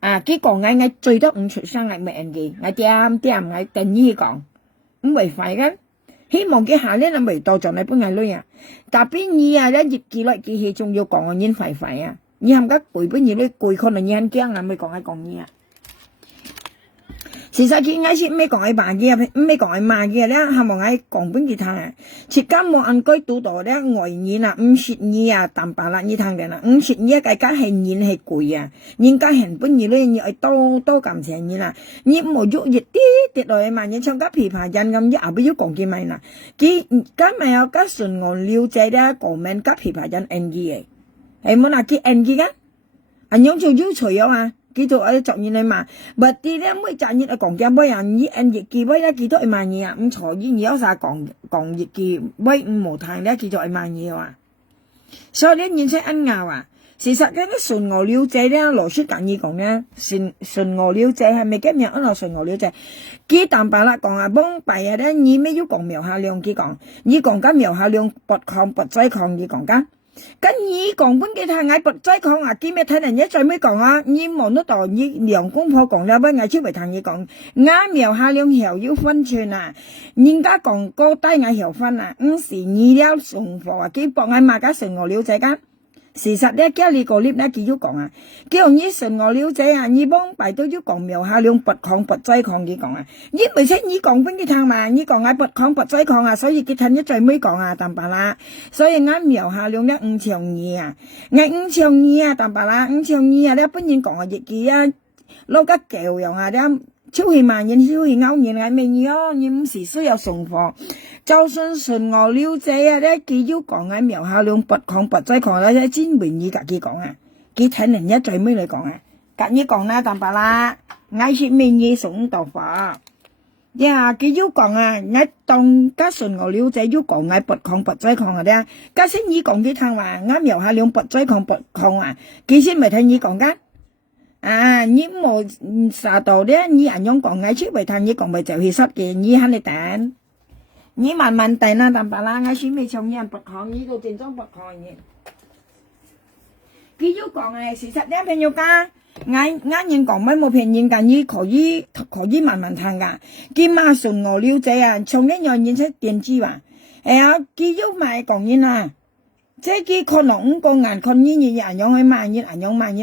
佢講嗌最多5出生嗌咪人嘅，嗌點嗌定義講，唔違法嘅，希望佢下年啊咪到咗嚟搬藝女啊，但邊嘢啊咧越幾耐幾氣仲要講我應違法啊，你係唔得攰搬嘢女攰可能你很驚啊，咪講嘢啊。事實佢啱先咩講係扮嘅，咩講係罵嘅咧，係咪嗌講本佢聽啊？切間冇按該讀到咧外語啊，50啊，淡白啦，你聽嘅啦，50大家係語係貴啊，人家係本語咧，你係多感情語啦，你冇喐一啲落去嘛，你唱歌琵琶人咁，你後邊要講嘅咪啦，佢今咪有個順我了解咧，講名歌琵琶人 NG 嘅，係冇嗱佢 NG 嘅，樣就要除咗啊。佢做喺作業嚟嘛，唔啲咧每作業啊講嘅咩人以日記威咧，佢都係萬嘢啊，唔錯，而有啥講日記威唔無談咧，佢就係萬嘢啊。所以咧，認識恩拗啊，事實嗰啲順我了解咧，羅叔簡意講咧，順我了解係咪今日安樂順我了解？佢淡白啦講啊，幫弊啊咧，你咩要講苗下亮佢講，你講緊苗下亮拔礦拔仔礦佢講緊。跟你講本嘅太嗌拔仔礦啊，見咩睇人一最尾講啊，你望得到你兩公婆講了，乜嗌出嚟同你講，啱苗下兩條要分寸啊，人家講高低嗌條分啊，時你了送貨啊，佢博嗌賣家順我了解㗎。事實咧，今日個 lift 咧，佢要講啊，叫你順我了解啊，你幫弊都要講苗下兩拔礦拔仔礦佢講啊，你咪識你講本嘅聽嘛，你講嗌拔礦拔仔礦啊，所以佢聽一最尾講啊，淡白啦，所以啱苗下兩咧5長2啊，嗌5長2啊，淡白啦，5長2啊，咧本人講啊，日記啊，攞個教養啊，咧超係萬人，超係勾人係咩嘢哦？你唔時需要送貨。就算順我了解啊，咧佢要講喺苗下兩拔礦拔仔礦咧，真榮譽㗎佢講啊，佢睇人一最尾嚟講啊，隔日講啦，淡白啦，嗌説咩嘢送到貨，呀佢要講啊，嗌當家順我了解要講喺拔礦拔仔礦啊咧，家先已講佢聽話，啱苗下兩拔仔礦拔礦啊，佢先咪聽你講㗎。你冇啥道理，你人樣講嗌出嚟聽你講咪就係失嘅，你肯你等。你慢慢等啦，淡白啦，我先未從人拔礦，呢度正宗拔礦嘅。佢要講係事實咧，朋友家，啱人講乜冇騙人㗎，你可以慢慢聽㗎。佢嘛順我了解啊，從一樣認識電子話，哎呀，佢要買講嘢啊，即係佢可能5個銀，可能人用去萬元，用萬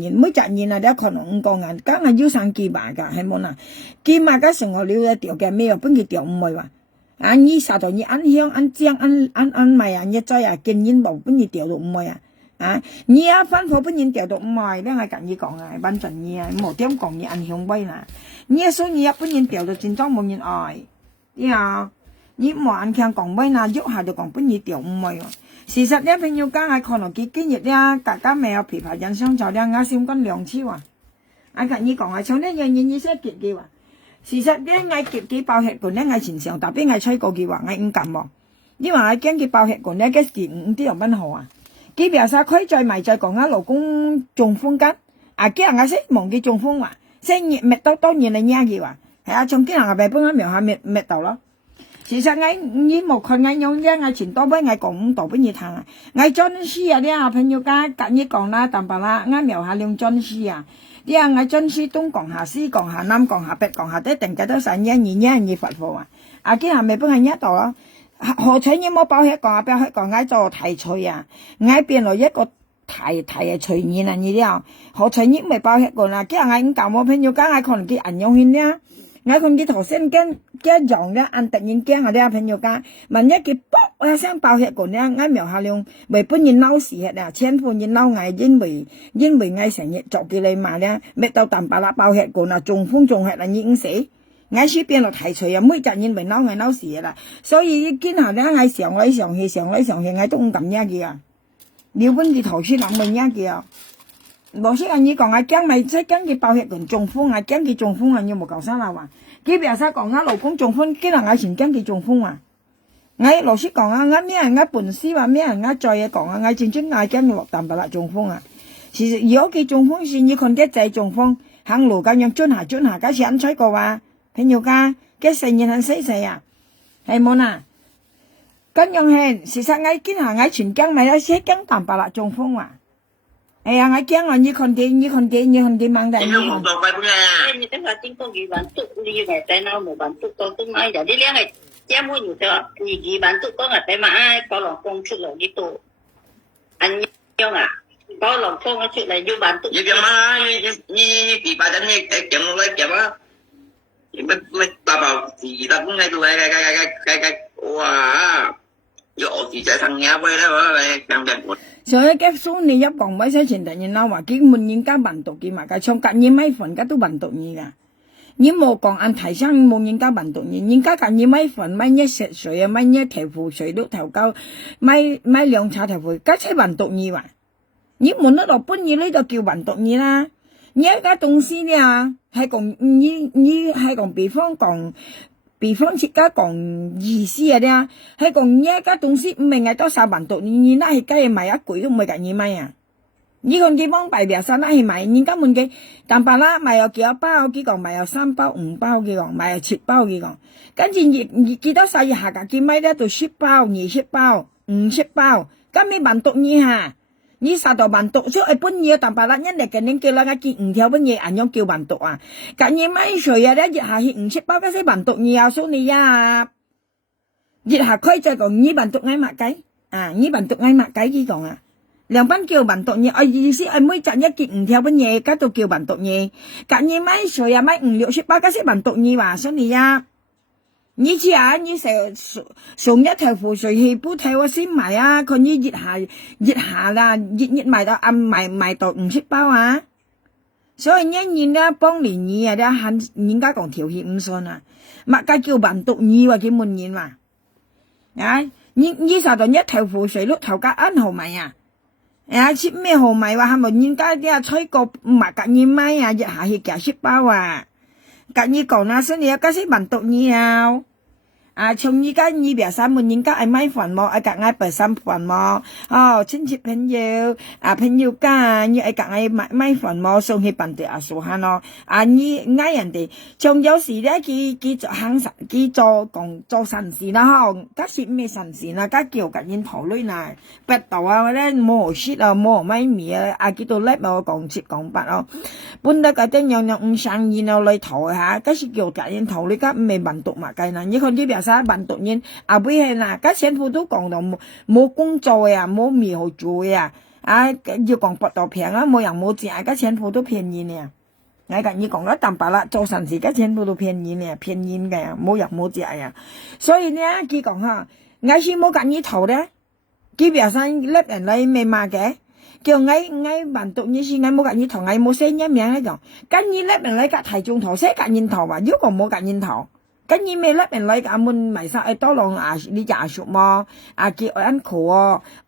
元，每隻人啊，都可能5個銀，梗係要上幾萬㗎，係冇啦。幾萬嘅生活了嘅條嘅咩？本佢條唔係話，你殺到你按香按醬按米啊，你再啊見人冇本佢條都唔係啊，你啊翻貨本人條都唔係，咧係咁樣講啊，穩陣嘢啊，冇點講你按香威啦，你所以你本人條就真裝冇人愛，啲啊。你冇按強講威啦，喐下就講本嘢掉唔係喎。事實咧，朋友家係可能幾今日咧，大家未有琵琶人相就咧，我先講2次喎。我同你講啊，從呢樣嘢你先結嘅話，事實咧，我結幾爆血管咧，我前上特別我吹過嘅話，我唔敢喎。因為我驚佢爆血管咧，嗰時唔知有乜好啊。佢表示佢再咪再講我老公中風緊，今日我先忘記中風話，先滅到當然你啱嘅話，係啊，從今日我咪幫我描下滅到咯。其實我冇看我用啫，我前多俾我講唔到俾你聽啊！我專師啊啲朋友家隔日講啦，淡白啦，我描下兩專師啊，啲我專師東講下西講下南講下北講下，啲定計都成1、2、1、2發貨啊！今日咪幫佢一度咯，何彩你冇包血講啊，包血講我做題材啊，我變落一個題嘅隨意啊，你啲何彩你咪包血講啦，今日我唔教我朋友家我可能佢銀用圈咧。我看佢頭先驚用咧，突然驚我啲朋友家，萬一佢卜一聲爆血管咧，我苗下量未本人嬲事啊，千半人嬲我，因為我成日做嘅你嘛咧，滅到淡白啦爆血管啊，中風中血啦已經死，我書邊度提除啊，每隻人未嬲事啦，所以今後咧我上來上去，我都唔敢嘢嘅啊，你本嘅頭先諗唔嘢嘅啊。老師你講啊，驚咪即係驚佢爆血管中風啊，驚佢中風啊，要冇舊生啦話。佢表示講啊，老公中風，今日我前驚佢中風啊。我老師講啊，我咩人我本師話咩人我再嘢講啊，我正正嗌驚落淡白啦中風啊。其實如果佢中風時，你看啲仔中風，行路咁樣轉下，嗰時安吹過話，朋友家嘅成日很死死啊，係冇啦。咁樣係事實我今下我前驚咪一些驚淡白啦中風啊。哎呀，我驚啊！你看啲猛大。你都冇做鬼本啊！你等下經過2萬多，你係睇到冇萬多到都買人啲咧係一蚊要咗2萬多嗰日睇買，嗰浪放出嚟呢度，按樣啊，嗰浪放咗出嚟2萬多。你點啊？你第8陣你點落嚟點啊？你乜打爆2打本喺度哇！要我自己生嘢喂啦，喂，咁嘅活。所以嘅蘇你一講咪使前突然啦話，佢滿人家運毒嘅嘛，佢從隔夜米粉家都運毒嘢噶。你冇講按提升冇人家運毒嘢，人家隔夜米粉買一石水啊，買一條湖水都頭夠，買2茶頭湖，家車運毒嘢話，你冇得落本嘢呢就叫運毒嘢啦。你一家東西咧係講你係講比方設家講意思啊啲係講一家東西唔係嗌多曬運毒，你那係雞賣1鬼都唔係咁易賣啊！你看佢幫白表生那係賣，人家問佢淡白啦賣有幾多包？佢講賣有3包、5包，佢講賣有7包，佢講跟住你幾多曬下架佢賣咧到10包、20包、50包，咁你運毒你嚇？你殺到運毒，所以本嘢淡白啦，一嚟嘅你叫啦，我見5條本嘢按樣叫運毒啊，咁你買水啊，一下去50包嗰些運毒你要數你呀，一下開再講你運毒嗌乜計啊？你運毒嗌乜計佢講啊？2班叫運毒嘢，意思係每隻一件5條本嘢，嗰度叫運毒嘢，咁你買水啊，買5、60包嗰些運毒嘢話數你呀。你知啊？你送一條湖水去煲睇我先買啊！佢你熱下啦，熱賣到賣到50包啊！所以人家幫連你啊，人家講條氣唔順啊，乜家叫運毒你話叫悶人話，你殺到一條湖水碌頭家1毫米啊！切咩毫米話係咪人家啲吹過乜隔你買啊？熱下去夾10包啊！隔你講啦，所以你有家些運毒你啊！從而家你表示問人家係買飯麼？係隔嗌白三飯麼？親戚朋友朋友家你係隔嗌買飯麼？送去辦地數下咯。你嗌人哋，仲有時咧，佢做行神，佢做神事啦，家是咩神事啦？家叫隔人頭類啦，白道啊，咧冇雪啊，冇米米啊，佢到叻我講7講8咯。本得嗰啲樣5生意啊，嚟頭下，家是叫隔人頭類，家唔係運毒物計啦。你看啲表示。biasa bantu nhân à bây giờ là các chiến phu都講到冇工作呀冇米好做呀啊要講不到平啊冇人冇錢các chiến phu都便宜呢ngay cả như講咗淡白啦做神事các chiến phu都便宜呢便宜嘅冇人冇錢呀所以呢佢講下ngay先冇揀呢頭咧佢表生叻人嚟未嘛嘅叫ngay bantu nhân si ngay冇揀呢頭ngay冇寫一名咧就跟呢叻人嚟夾提中頭寫揀呢頭啊如果冇揀呢頭cái gì mấy lớp mình lấy cả mình mày sao ai to lòng à đi trả sụp mà à kia ở ăn khổ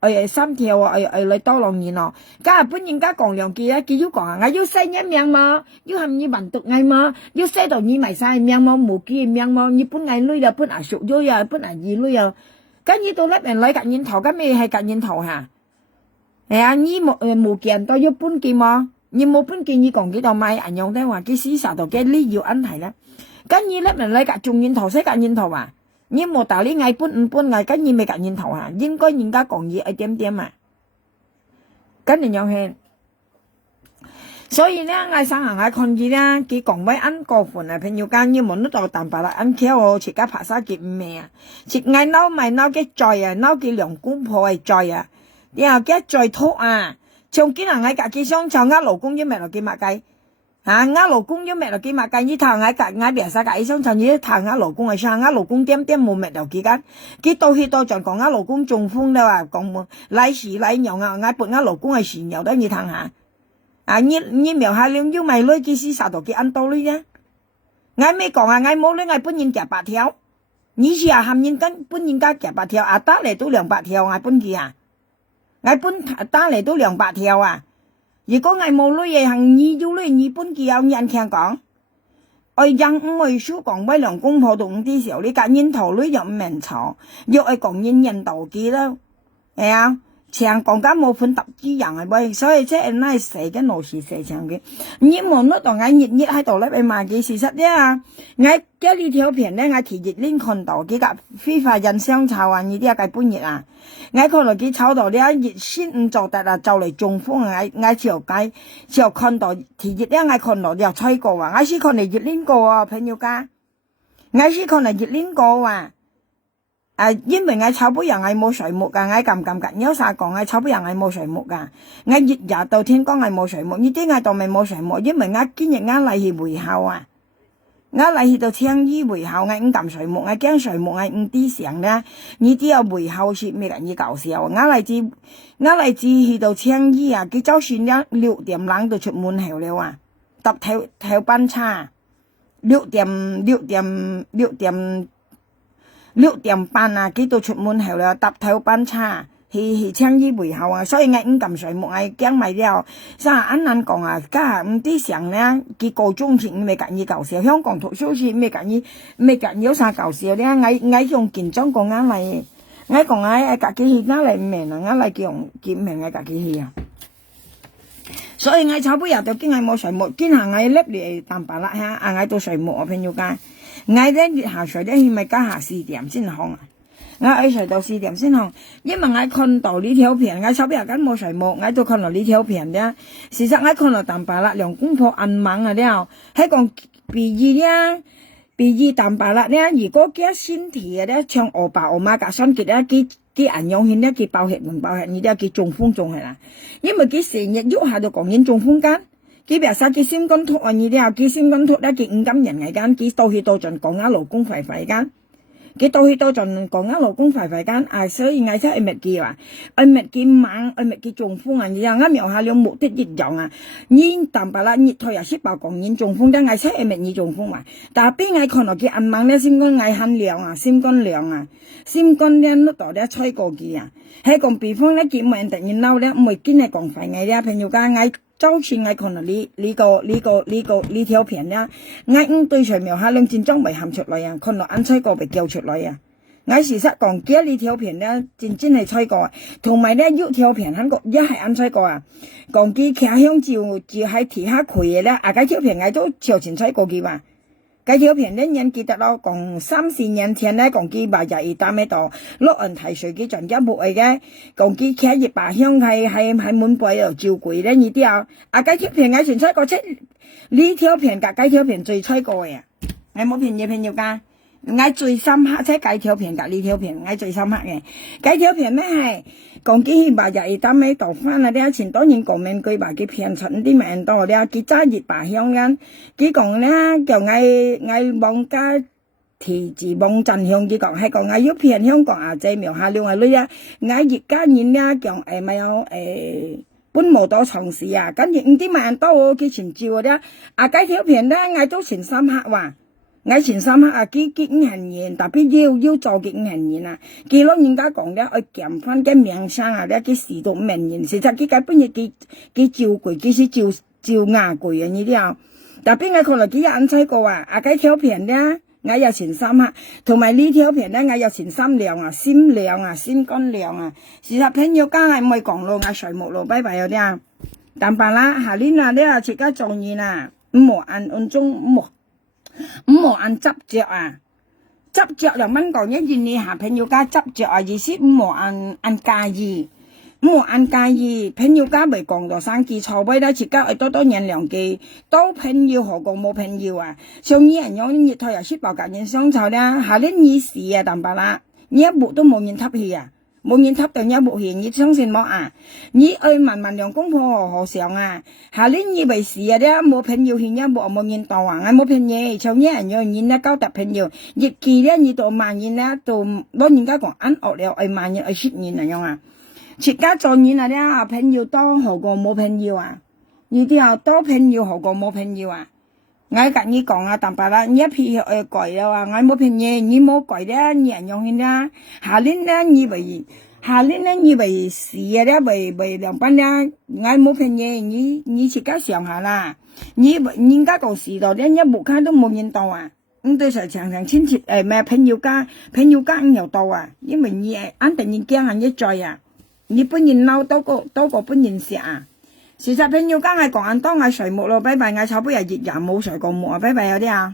ở xăm theo ở lấy to lòng gì nó cái bên những cái còn lòng kia kia còn ngay yêu xây nhá miệng mà yêu hầm như bản tục ngay mà yêu xây đầu như mày sai miệng mà mù kia miệng mà như bên ngay lui là bên à sụp vô ya bên à gì lui ya cái gì tôi lớp mình lấy cả nhìn thầu cái mày hay cả nhìn thầu hả à như mù kiện tôi yêu bên kia mà như một bên kia như còn cái đầu mai ảnh nhông thế mà cái xí xả đầu cái lý yêu ăn thầy đó cái gì lớp mình lấy cả chung nhìn thầu xếp cả nhìn thầu à nhưng một đạo lý ngày bốn ngày cái gì mày cả nhìn thầu à nhưng có những cái còn gì ở điểm mà cái này nhau hơn 所以呢，我上行嘅看見呢，佢講俾按過分啊，朋友間要冇得到淡白啦，按橋我自家拍沙結命啊，自嗌撈咪撈嘅罪啊，撈嘅兩公婆嘅罪啊，然後嘅罪托啊，從今日我自己想就我老公要咩落幾萬計。啊！我老公要咩落幾萬計？呢頭我別晒計，想趁呢頭我老公係生，我老公點冇咩落幾間？佢到去到就講我老公中風啦話講來時來牛啊！我撥我老公係時牛得你睇下。啊！你苗下兩腰咪女幾時殺到幾按到女啫？我未講啊！我冇女，我本人夾8條，你是啊含人跟本人家夾8條，啊打嚟都200條，我本佢啊，我本打嚟都200條啊！如果我冇女嘢行二要女二本佢有人聽講，我讓我書講俾兩公婆同啲時候，你隔煙頭女又唔明錯，又係講人道嘅啦，係啊，長講緊冇判揼啲人係喂，所以即係拉死嘅老是死長嘅，你冇乜當我熱喺度咧，你賣嘅事實咧啊，我嘅呢條片咧，我提熱拎看到幾架非法人相炒啊，呢啲啊計半日啊。我看到佢炒到咧熱先唔做得啦，就嚟中風啊！我就看到提熱咧，我看到又吹過啊！我是看嚟熱拎過啊，朋友家，我是看嚟熱拎過啊！因為我炒杯人係冇水木噶，我撳有啥講？我炒杯人係冇水木噶，我熱日到天光係冇水木，呢啲我當咪冇水木，因為我今日我嚟去回後啊！我嚟去到青衣回後，我唔撳水木，我驚水木我唔啲上咧，呢啲啊回後是咩人要搞笑？我嚟自去到青衣啊，佢就算咧6點冷就出門口了啊，搭頭班車6點半啊，佢就出門口了，搭頭班車。去青衣回後啊，所以我唔撳水木，我驚咪了。啥安難講啊？家唔啲上咧，佢高中前未緊要搞笑，香港讀書時未緊要啥搞笑咧。我用建章講啱嚟，我講我自己去啱嚟唔明啊，我嚟叫見明我自己去啊。所以我炒杯入就經係冇水木，見下我粒嚟淡白啦嚇，我到水木我朋友間，我咧熱下水咧，咪加下4點先烘啊。我喺水到4點先紅，因為我看到呢條片，我手邊又緊冇水木，我就看到呢條片咧。事實我看到淡白啦，兩公婆暗猛啊了，喺講鼻二淡白啦咧。如果佢身體嘅咧，像我爸我媽隔雙結咧，佢銀養險咧，佢爆血唔爆血，呢啲佢中風中係啦。因為佢成日喐下就講緊中風間，佢別晒佢心肝突啊呢啲，佢心肝突咧，佢唔敢人嚟間，佢到去到盡講啱老公廢廢間。佢到去到盡講啱老公廢廢間啊，所以我真係咪記啊？我咪記猛，我咪記中風啊！然後我描下兩目的熱樣啊，煙淡白啦，熱退又識爆講煙中風，但係真係咪熱中風嘛？但係邊我看到佢暗猛咧，心肝嗌很涼啊，心肝涼啊，心肝咧碌到咧吹過佢啊，係講比方咧見冇人突然嬲咧，唔會見係講廢嘅咧，朋友間嗌。周前我看到呢條片咧，我對上描下兩戰裝未含出來啊，看到眼吹過被叫出來啊。我事實講記呢條片咧，真係吹過，同埋咧呢條片韓國一係眼吹過啊。講記騎香照喺地下攰嘅咧，啊嗰條片我都朝前吹過嘅嘛。嗰條片咧人記得咯，講3-4年前咧，講記話日打咩度，落人提水嘅盡家木嚟嘅，講記騎熱白香係滿背度照攰咧呢啲啊，嗰條片我全吹過出，呢條片嗰條片最吹過嘅，我冇片嘢㗎，我最深刻即係計條片，隔呢條片我最深刻嘅。計條片咩係講機器吧就係當尾讀翻啦啲前當然講明句吧佢騙出啲名多啲，佢揸熱把香人，佢講咧就我網家提字網陣向佢講係講我要騙香港啊仔苗下兩個女啊，我熱家人咧講咪有本無多嘗試啊，跟住啲萬多佢前照嗰啲啊計條片咧我都前深刻話。我前三刻啊，幾五行人，特別要做幾五行人啊，佢攞人家講咧，去減翻嘅名聲啊，咧佢視到名人，實際佢根本嘢佢照顧，佢是照牙攰啊呢啲啊，特別我後來幾日安猜過啊，計條片咧，我有前三刻，同埋呢條片咧，我有前三亮啊，鮮亮啊，鮮乾亮啊，事實朋友家係唔係講咯，我垂目咯，拜拜有啲啊，但白啦，下年啊，呢啊，自家狀元啊，唔好按中唔好按執着啊，執着就蚊講一件你下朋友家執着啊，意思唔好按介意，唔好按介意，朋友家咪講到生意錯位啦，自家係多人良機，多朋友何講冇朋友啊，上年人用熱台又出爆隔人相湊啦，下年二時啊，但白啦，呢一步都冇人吸氣啊。冇人吸到一部戲，你相信冇啊？你愛問兩公婆何上啊？下年以為是啊，啲冇朋友獻一部冇人當啊，我冇朋友，像呢人有人咧交搭朋友，亦記咧你到萬人咧，到攞人家講安惡了，愛萬人愛出人啊樣啊，全家做人啊啲朋友多何過冇朋友啊？呢啲啊多朋友何過冇朋友啊？我跟你講啊，但白啦，你一批改了啊，我冇便宜，你冇改咧，你人用去啦。下年咧，以為是啊咧，為兩班咧，我冇便宜，你自家想下啦。人家講時代咧，一冇卡都冇人到啊。咁對上常親戚咩朋友家又到啊，因為你安定你驚人一再啊，你本人嬲多過本人食啊。事實朋友家係講當係垂木咯，拜拜，我炒杯日熱冇垂過木啊，拜拜有啲啊。